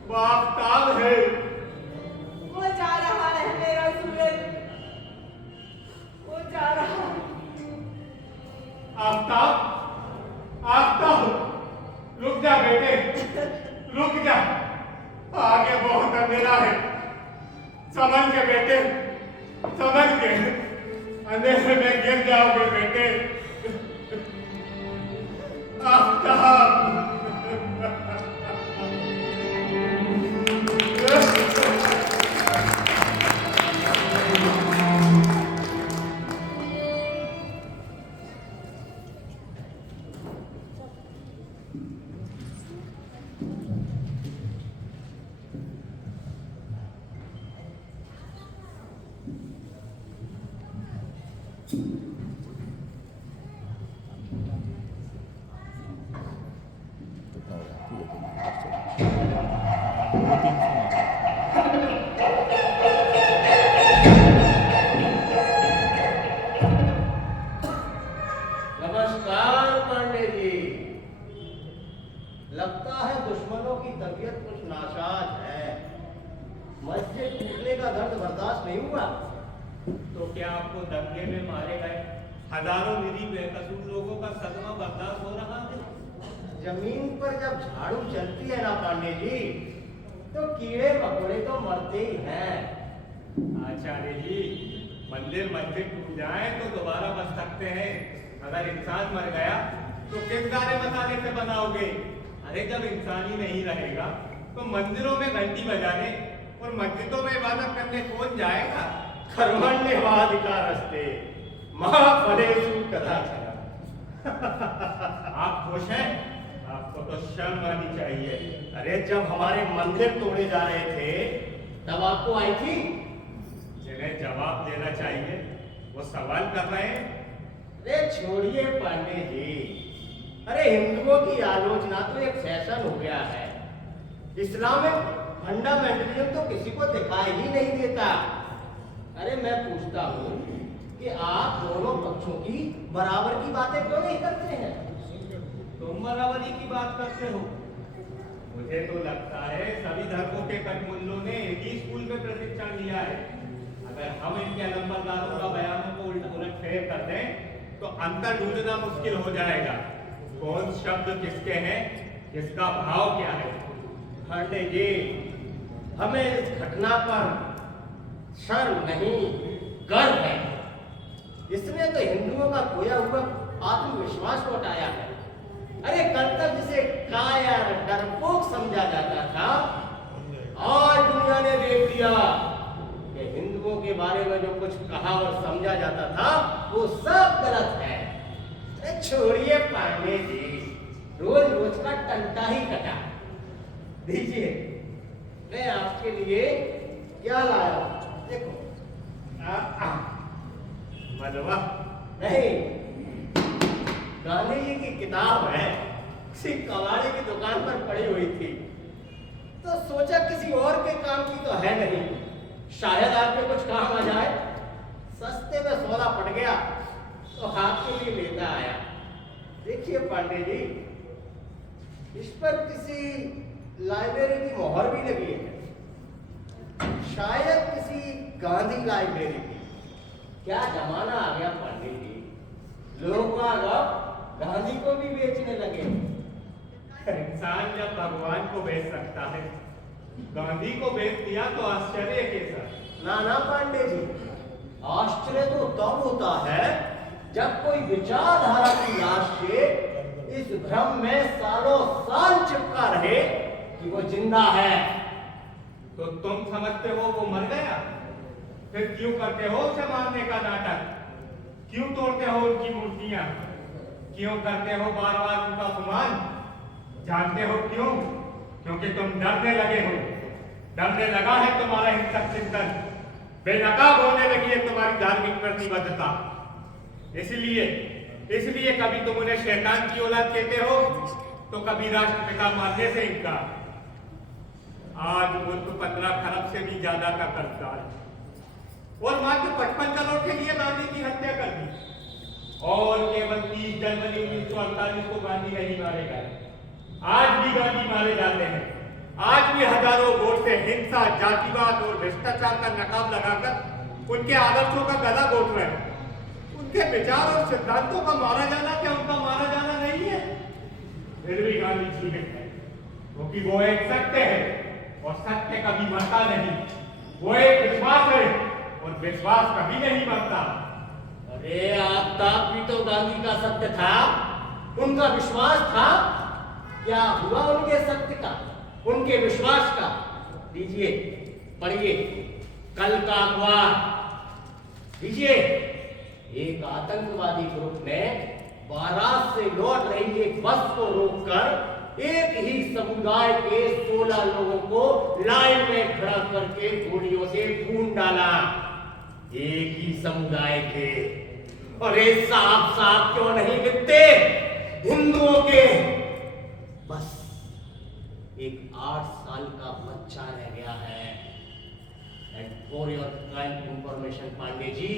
वो आफताब है। वो जा रहा है मेरा सूरज, वो जा रहा है। आफताब, आफताब, रुक जा बेटे, रुक जा। आगे बहुत अंधेरा है। संभल के बेटे, संभल के। अंधेरे में गिर जाओगे बेटे। आफताब। कितना हो रहा है? 2-3 नमस्कार पांडे जी। लगता है दुश्मनों की तबीयत कुछ नासाज है। मस्जिद टूटने का दर्द बर्दाश्त नहीं हुआ तो क्या आपको दंगे में मारे गए हजारों निरी बेकसूर लोगों का सदमा बर्दाश्त हो रहा है? जमीन पर जब झाड़ू चलती है ना पांडे जी, तो कीड़े मकोड़े तो मरते ही हैं। आचार्य जी, मंदिर मस्जिद टूट जाए तो दोबारा बन सकते हैं, अगर इंसान मर गया तो किस गाने मसाले से बनाओगे? अरे जब इंसान ही नहीं रहेगा तो मंदिरों में घंटी बजाने और मस्जिदों में इबादत करने कौन जाएगा? कर्मण्येवाधिकारस्ते मा फलेषु कदाचन। आप खुश हैं? आपको तो शर्म आनी चाहिए। अरे जब हमारे मंदिर तोड़े जा रहे थे तब आपको आई थी? जिन्हें जवाब देना चाहिए वो सवाल कर रहे हैं। अरे छोड़िए पांडे जी, अरे हिंदुओं की आलोचना तो एक फैशन हो गया है। इस्लामिक फंडामेंटलिज्म तो किसी को दिखाई ही नहीं देता। अरे मैं पूछता हूँ कि आप दोनों पक्षों की बराबर की बातें क्यों नहीं करते हैं? तुम बराबरी की बात करते हो? मुझे तो लगता है सभी धर्मों के कटमुल्लों ने एक ही स्कूल में प्रशिक्षण लिया है। अगर हम इनके नंबरदारों का बयानों को उलट फेर कर दें तो अंतर ढूंढना मुश्किल हो जाएगा। कौन शब्द किसके हैं, किसका भाव क्या है? पांडे जी, हमें इस घटना पर शर्म नहीं गर्व है। इसने तो हिंदुओं का खोया हुआ आत्मविश्वास लौटाया है। अरे कल तक जिसे कायर डरपोक समझा जाता था, आज दुनिया ने देख लिया कि हिंदुओं के बारे में जो कुछ कहा और समझा जाता था वो सब गलत है। अरे छोड़िए पांडे जी, रोज रोज का टंटा ही कटा। दीजिए, मैं आपके लिए क्या लाया हूं, देखो। मलवा नहीं, गांधी जी की किताब है, किसी कबाड़ी की दुकान पर पड़ी हुई थी, तो सोचा किसी और के काम की तो है नहीं, शायद आपके कुछ काम आ जाए। सस्ते में सौदा पड़ गया तो आपके लिए लेता आया। देखिए पांडे जी, इस पर किसी लाइब्रेरी की मोहर भी लगी है, शायद किसी गांधी लाइब्रेरी की। क्या जमाना आ गया पांडे जी, लोग अब गांधी को भी बेचने लगे। इंसान जब भगवान को बेच सकता है, गांधी को बेच दिया तो आश्चर्य कैसा? ना पांडे जी, आश्चर्य तो तब होता है जब कोई विचारधारा की लाश से इस भ्रम में सालों साल चिपका रहे कि वो जिंदा है। तो तुम समझते हो वो मर गया? फिर क्यों करते हो उसे मारने का नाटक? क्यों तोड़ते हो उनकी मूर्तियां? क्यों करते हो बार बार उनका अपमान? जानते हो क्यों? क्योंकि तुम डरने लगे हो। डरने लगा है तुम्हारा हिंसक चिंतन, बेनकाब होने लगी है तुम्हारी धार्मिक प्रतिबद्धता। इसलिए कभी तुम उन्हें शैतान की औलाद कहते हो तो कभी राष्ट्रपिता मानने से इनकार। आज मुल्क 15 खरब से भी ज्यादा का कर्जदार है और मात्र 55 करोड़ के लिए गांधी की हत्या कर दी और केवल 30 जनवरी 1948 को गांधी नहीं मारे गए। आज भी गांधी मारे जाते हैं। आज भी हजारों वोट से हिंसा, जातिवाद और भ्रष्टाचार का नकाब लगाकर उनके आदर्शों का गला घोट रहे हैं। उनके विचार और सिद्धांतों का मारा जाना क्या उनका मारा जाना नहीं है? फिर भी गांधी जीवित है क्योंकि वो एक सत्य है और सत्य कभी मरता नहीं। वो एक विश्वास है और विश्वास कभी नहीं मरता। अरे आफ्ताब भी तो गांधी का सत्य था, उनका विश्वास था। क्या हुआ उनके सत्य का, उनके विश्वास का? लीजिए, पढ़िए कल का अखबार। लीजिए, एक आतंकवादी ग्रुप ने बारात से लौट रही एक बस को रोककर एक ही समुदाय के 16 लोगों को लाइन में खड़ा करके गोलियों से भून डाला। एक ही समुदाय के। अरे साफ साफ क्यों नहीं लिखते हिंदुओं के? बस एक 8 साल का बच्चा रह गया है। And for your kind information Pandey ji,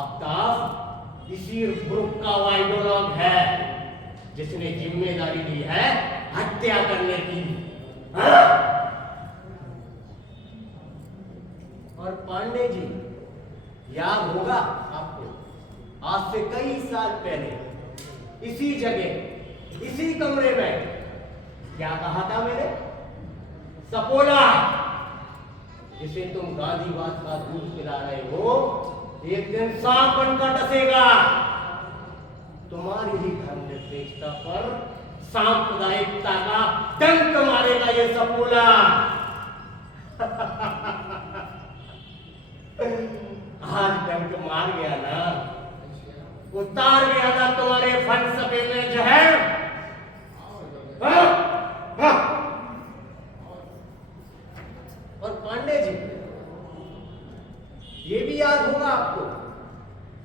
Aftab इसी ग्रुप का आइडियोलॉग है जिसने जिम्मेदारी ली है हत्या करने की। और पांडे जी, याद होगा आपको, आज से कई साल पहले इसी जगह, इसी कमरे में क्या कहा था मैंने? सपोला, जिसे तुम गांधीवाद का दूध पिला रहे हो, एक दिन सांप बनकर डसेगा। तुम्हारी ही धर्मनिरपेक्षता पर सांप्रदायिकता का डंक मारेगा ये सपोला। आज डंक मार गया ना, उतार गया ना तुम्हारे फलसफे में जहर। और पांडे जी, ये भी याद होगा आपको,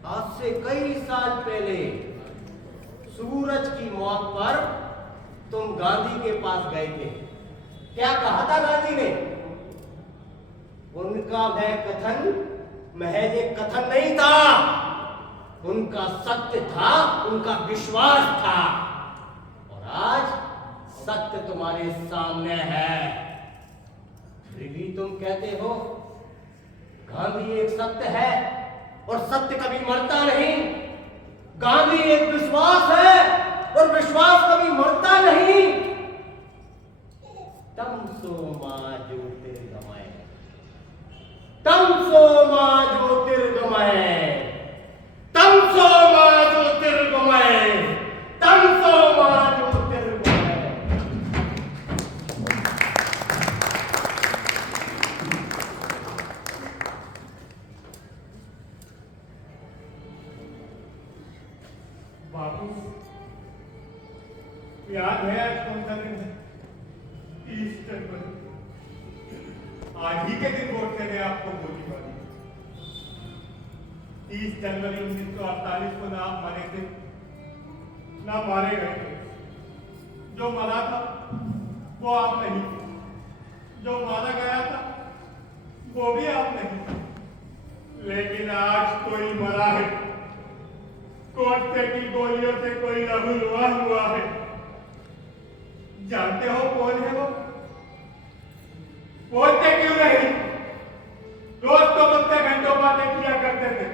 आज से कई साल पहले सूरज की मौत पर तुम गांधी के पास गए थे। क्या कहा था गांधी ने? उनका वह कथन महज एक कथन नहीं था, उनका सत्य था, उनका विश्वास था। और आज सत्य तुम्हारे सामने है, फिर भी तुम कहते हो गांधी एक सत्य है और सत्य कभी मरता नहीं। गांधी एक विश्वास है और विश्वास कभी मरता नहीं। तमसो मां ज्योतिर्गमय, तमसो मां ज्योतिर्गमय, तमसो मां ज्योतिर्गमय, तमसो मां ज्योतिर्गमय। बाबू, याद है आज कौन सा दिन है? ईस्टर पर। आज ही के दिन गोडसे ने आपको गोली मारी। 30 जनवरी 1948 को ना आप मरे थे, ना मारे गए थे। जो मरा था वो आप नहीं थे, जो मारा गया था वो भी आप नहीं थे। लेकिन आज कोई मरा है, गोडसे की गोलियों से कोई लहूलुहा हुआ है। जानते हो कौन है वो? बोलते क्यों नहीं? रोज तो तुमसे घंटों बातें किया करते थे,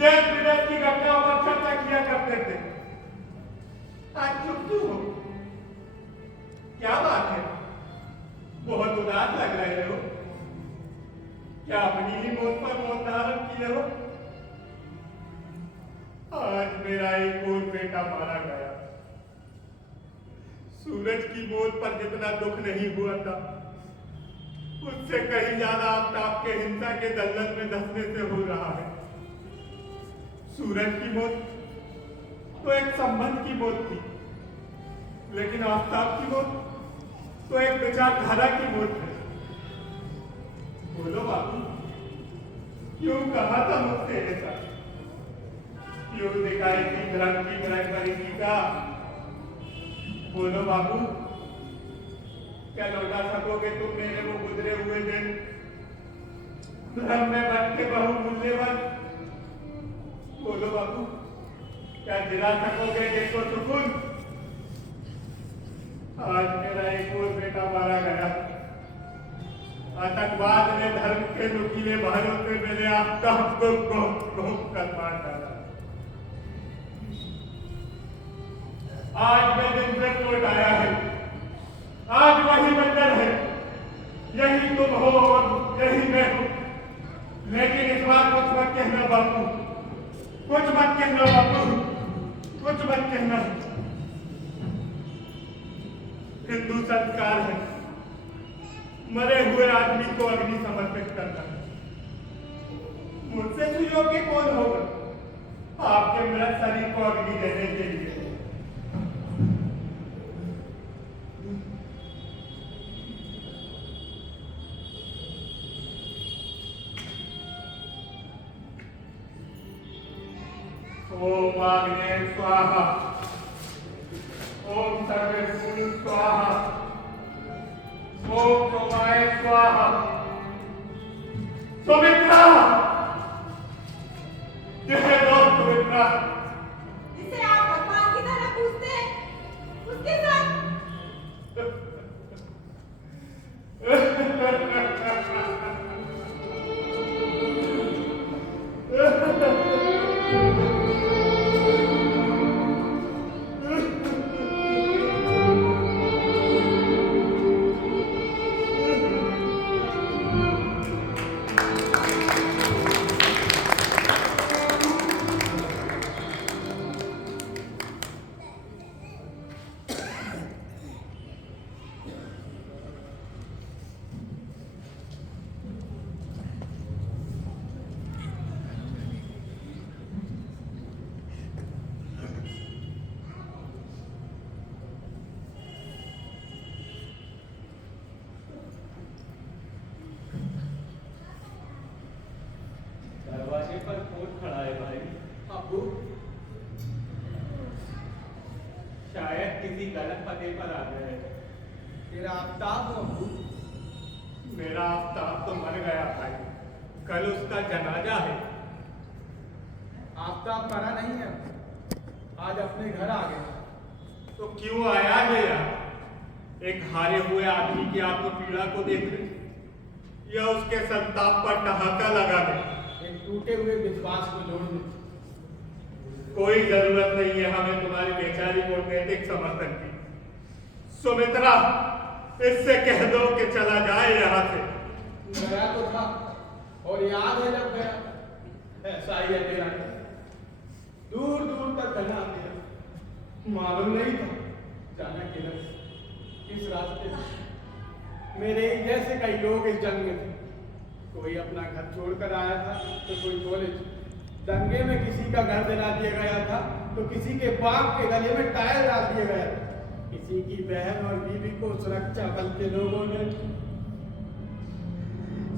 देश विदेश की घटनाओं पर चर्चा किया करते थे। आज चुप क्यों हो? क्या बात है? बहुत उदास लग रहे हो। क्या अपनी ही मौत पर मौत धारण किए हो? आज मेरा एक और बेटा मारा गया, सूरज की मौत पर जितना दुख नहीं हुआ था, उससे कहीं ज्यादा आफ्ताब के हिंसा के दलदल में धंसने से हो रहा है। सूरज की मौत तो एक संबंध की मौत थी, लेकिन आफ्ताब की मौत तो एक विचारधारा की मौत है। बोलो बाबू, क्यों कहा था मुझसे ऐसा? क्यों दिखाई थी धर्म की बराबरी का? बोलो बाबू, क्या लौटा सकोगे तुम मेरे वो गुजरे हुए दिन? धर्म में बन के बहु मूल्यवान। बोलो बाबू, क्या दिला सकोगे देखो सुकून? आज मेरा एक और बेटा मारा गया। आतंकवाद ने धर्म के नुकीले भाइयों से मेरे आफ्ताब को गोप कर मार डाला। आज मैं दिन से लौट आया है। आज वही मंदिर है, यही तुम हो और यही मैं हूं। लेकिन इस बार कुछ मत कहना बापू, कुछ मत कहना बापू, कुछ मत कहना। हिंदू संस्कार है मरे हुए आदमी को अग्नि समर्पित करना। मुझसे सुयोग्य कौन होगा आपके मृत शरीर को अग्नि देने के लिए? ओम आग्नेय स्वाहा, ओम सर्वेभूत स्वाहा, ओम सोमाय स्वाहा। सुमित्रा, यह लो सुमित्रा। जिसे आप भगवान की तरह पूजते हैं, उसके साथ दरवाजे पर कौन खड़ा है भाई? अबू, शायद किसी गलत पते पर आ गए। तेरा आफ्ताब हो अबू? मेरा आफ्ताब तो मर गया भाई, कल उसका जनाजा है। आफ्ताब मरा नहीं है, आज अपने घर आ गया। तो क्यों आया है यार? एक हारे हुए आदमी की आत्म पीड़ा को देखने या उसके संताप पर ठहाका लगाने? एक टूटे हुए विश्वास को जोड़ने। कोई जरूरत नहीं है हमें तुम्हारी बेचारी को नैतिक समर्थन की। सुमित्रा, इससे कह दो कि चला जाए यहाँ से। गया तो था और याद है जब गया। ऐसा ही है तेरा, दूर दूर तक गया तेरा। मालूम नहीं था जाना किधर, किस रास्ते से। मेरे जैसे कई लोग इस जंग में थे। कोई अपना घर छोड़कर आया था तो कोई कॉलेज। दंगे में किसी का घर दिला दिया गया था तो किसी के बाप के गले में टायर डाल दिया गया था। किसी की बहन और बीवी को सुरक्षा बल के लोगों ने।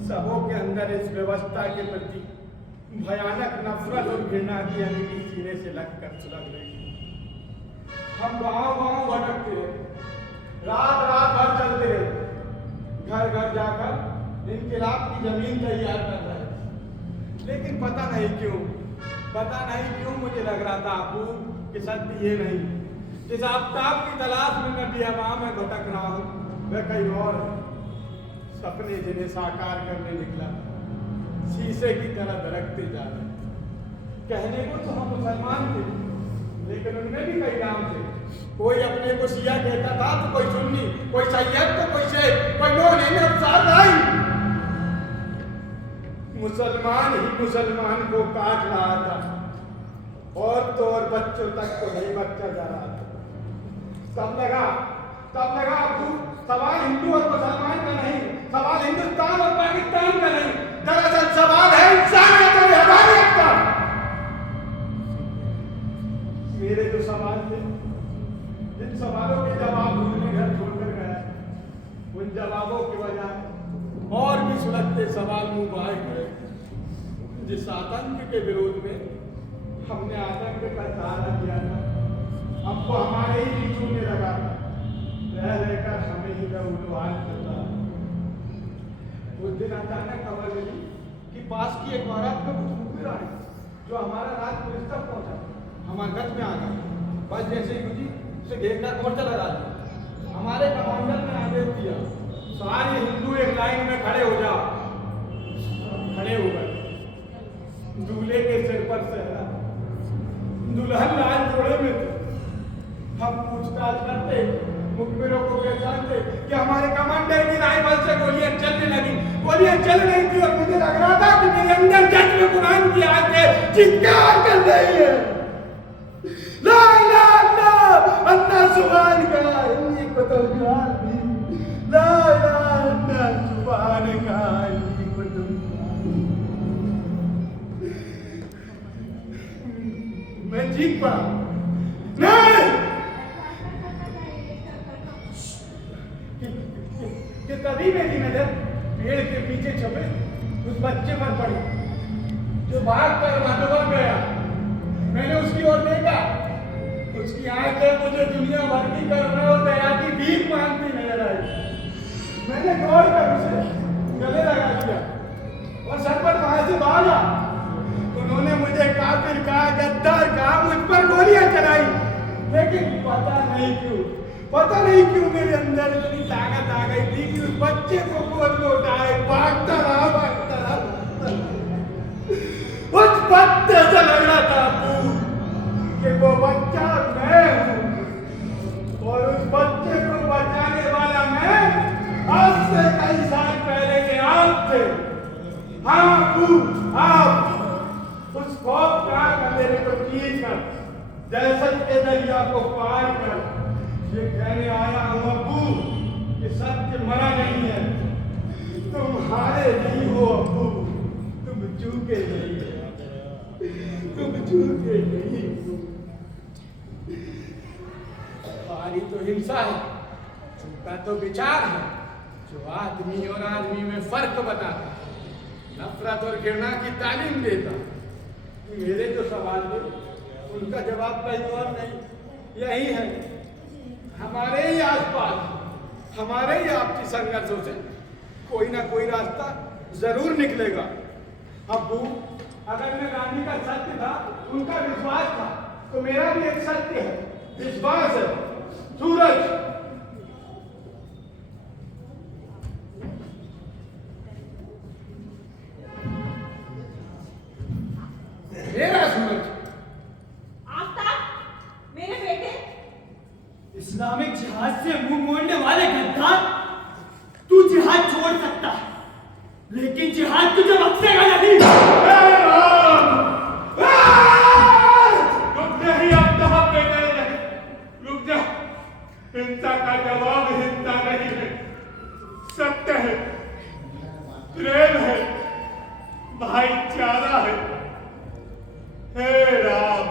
सबों के अंदर इस व्यवस्था के प्रति भयानक नफरत और घृणा की हमें सीने से लगकर सुलग रही। हम गांव गांव भटकते रहे, रात रात भर चलते रहे, घर घर जाकर इनकलाब की जमीन तैयार कर रहे। लेकिन पता नहीं क्यों मुझे लग रहा था अबू कि सत्य ये नहीं। जिस आफ्ताब की तलाश में मैं बियाबां में भटक रहा हूँ वह कहीं और है। सपने जिन्हें साकार करने निकला शीशे की तरह दरकते जा रहे। कहने को तो हम मुसलमान थे, लेकिन उनमें भी कई नाम थे। कोई अपने को शिया कहता था तो कोई सुन्नी, कोई सैयद तो कोई शेख, कोई मोमिन अफसार नहीं। मुसलमान ही मुसलमान को काट रहा था और तो और बच्चों तक को नहीं बच्चा जा रहा था। तब लगा तब लगा अब्बू सवाल हिंदू और मुसलमान का नहीं, सवाल हिंदुस्तान और पाकिस्तान का नहीं, दरअसल सवाल है इंसानियत और हैवानियत का। मेरे जो सवाल थे, जिन सवालों के जवाब उन्होंने घर छोड़कर गया, उन जवाबों की वजह और भी सुलगते सवाल मुंह बाहर गए। जिस आतंक के विरोध में हमने आतंक का सहारा किया था, अब वो हमारे ही बीचों में लगा था, रह रहकर हमें ही उल्लुहाल करता। उस दिन अचानक खबर मिली कि पास की एक बारात में कुछ मुखबिर आए जो हमारा राज पुलिस तक पहुंचा, हमारे गज में आ गए। बस जैसे ही गुजी उसे घेर कर मोर्चा लगा दिया। हमारे कमांडर ने आदेश दिया, सारे हिंदू एक लाइन में खड़े हो जाओ। खड़े हो गए। दूल्हे के सिर पर सहरा, दुल्हन लाल जोड़े में थे। हम पूछताछ करते, मुखबिरों को पहचानते कि हमारे कमांडर की राइफल से गोलियां चलने लगी। गोलियां चल रही थी और मुझे लग रहा था कि मेरे अंदर जज्ब कुरान की आंखें चित्कार कर रही है। ला ला ला अन्ना सुभान का इन्हीं को तो जान भी, ला ला अन्ना सुभान का इन्हीं को तो मैं चीख पड़ा, नहीं कि तभी मेरी नजर पेड़ के पीछे छपे उस बच्चे पर पड़ी जो भाग कर मधुबन गया। मैंने उसकी ओर देखा, उसकी आंखें मुझे दुनिया भर की करुणा और दया की भीख मांगती नजर आई। मैंने गौर कर उसे गले लगा दिया और सरपट वहां से भागा। उन्होंने मुझे काफिर कहा, गद्दार कहा, मुझ पर गोलियां चलाई, लेकिन पता नहीं क्यों मेरे अंदर इतनी ताकत आ गई थी कि उस बच्चे को गोद में उठाए भागता रहा। उस बच्चे से लग रहा था कि वो बच्चा मैं हूं और उस बच्चे को बचाने वाला मैं आज से कई साल पहले के आप थे। हाँ अबू, आप उस खौफ का अंधेरे को चीर कर, दहशत के दरिया को पार कर ये कहने आया हूं अबू कि सत्य मरा नहीं है। तुम हारे नहीं हो अबू, तुम चूके नहीं हो, तुम चूके नहीं हो। हारी तो हिंसा है, चूका तो विचार है जो आदमी और आदमी में फर्क बताता, नफरत और घृणा की तालीम देता। मेरे जो सवाल थे उनका जवाब कहीं और नहीं, यही है हमारे ही आसपास, हमारे ही आपसी संघर्षों से कोई ना कोई रास्ता जरूर निकलेगा। अब्बू, अगर मैं गांधी का सत्य था, उनका विश्वास था, तो मेरा भी एक सत्य है, विश्वास है। सूरज, मेरा सूरज, आफ्ताब, मेरे बेटे। इस्लामिक जिहाद से मुंह मोड़ने वाले गद्दार, तू जिहाद छोड़ सकता है, लेकिन जिहाद तुझे बख्शेगा नहीं। रुक जा ही आफ्ताब बेटे, रुक जा। हिंसा का जवाब हिंसा नहीं है, सत्य है, प्रेम है, भाईचारा है। हे राम,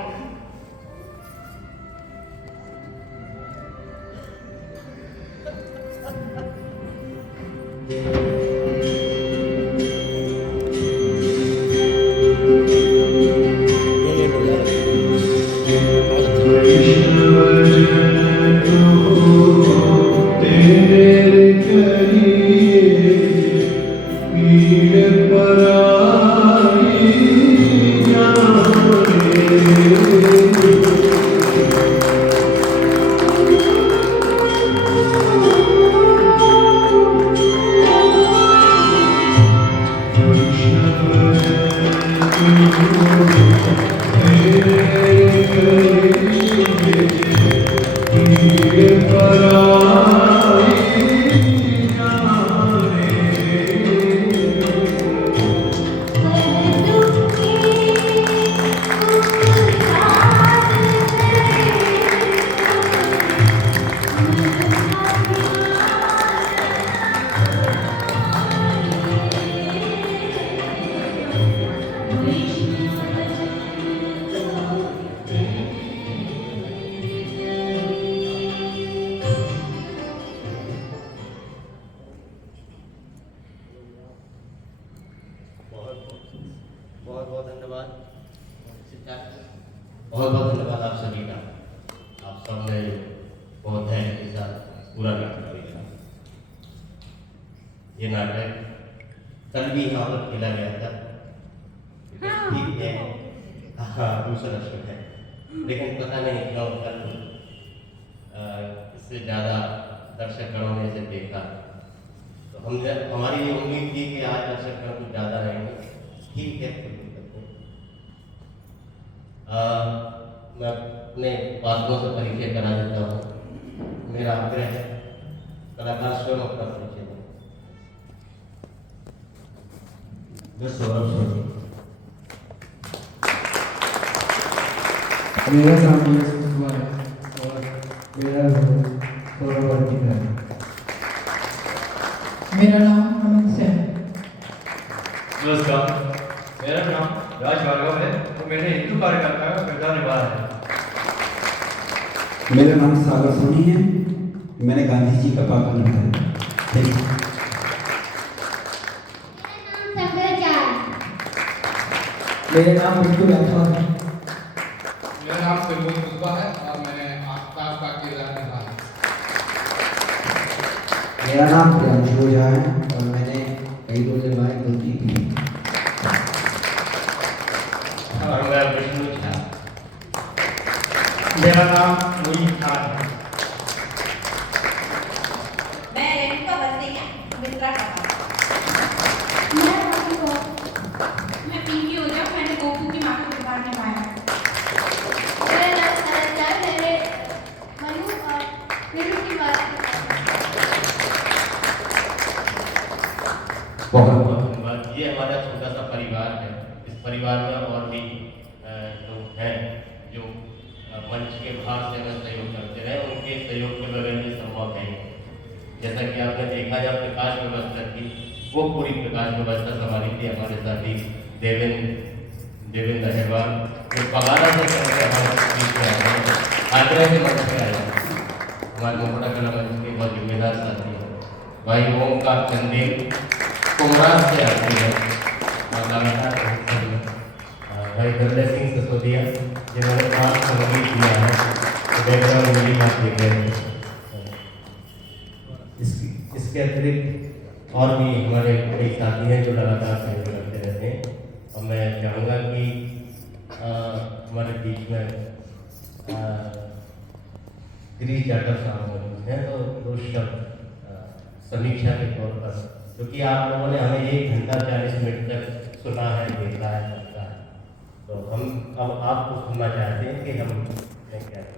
पूरा नाटक देखा। ये नाटक कल भी यहाँ पर खेला गया था। ठीक है, हाँ दूसरा शो है, लेकिन पता नहीं क्यों कल इससे ज़्यादा दर्शकों ने इसे देखा। तो हमने हमारी ये उम्मीद थी कि आज दर्शक कुछ ज़्यादा रहेंगे। ठीक है, कोई दिक्कत नहीं। मैं अपने बातों से परिचय करा देता हूँ। मेरा आग्रह है कलाकार स्वयं अपना परिचय दें। मैं सौरभ सोनी। मेरा नाम यश कुमार है और मेरा नाम सौरभ वर्तिका है। मेरा नाम अमित सिंह। नमस्कार, मेरा नाम राज भार्गव है और मैंने हिंदू कार्यकर्ता का किरदार निभाया है। मेरा नाम सागर सोनी है, मैंने गांधी जी का पात्र निभाया। Thank you. मेरा नाम बिट्टू राठौर है। मेरा नाम सिमोन कुशवाहा है और मैंने आफ्ताब का किरदार निभाया। मेरा नाम प्रियांशु ओझा है और मैंने कई रोल निभाए गलती की। और मैं विष्णु झा। मेरा नाम मोहित खान है। मैं रेणुका बस्तिया मित्रा का मैं पिंकी ओझा, मैंने गोपू की माँ का किरदार निभाया। मेरा नाम अनंता है, मैंने मनु और नीरू की माँ का बहुत बहुत धन्यवाद। ये हमारा छोटा सा परिवार है। इस परिवार में और भी लोग हैं जो मंच के बाहर से हमें सहयोग करते रहे। उनके सहयोग के बगैर ये संभव है। जैसा कि आपने देखा, जब प्रकाश व्यवस्था थी वो पूरी प्रकाश व्यवस्था संभाली थी हमारे साथी देवेंद्र अहिरवाल, जो पगारा से करके हमारे बीच में आए हैं, आगरा से मंच पे आए हैं। हमारे मोटा कला मंच के बहुत जिम्मेदार साथी हैं भाई ओमकार चंदेल कुमराज से आते हैं और लगातार भाई दर्ले सिंह सिसोदिया जिन्होंने 5 संगीत दिया है, बैकग्राउंड मेरी बात देख रहे हैं। इसके अतिरिक्त और भी हमारे कई साथी हैं जो लगातार सहयोग करते रहते हैं। और मैं चाहूँगा कि हमारे बीच में गिरीश जाटव साहब मौजूद हैं, तो दो शब्द समीक्षा के तौर पर, क्योंकि आप लोगों ने हमें 1 घंटा 40 मिनट तक सुना है, देखा है, समझा है, तो हम अब आपको सुनना चाहते हैं कि हम क्या करें।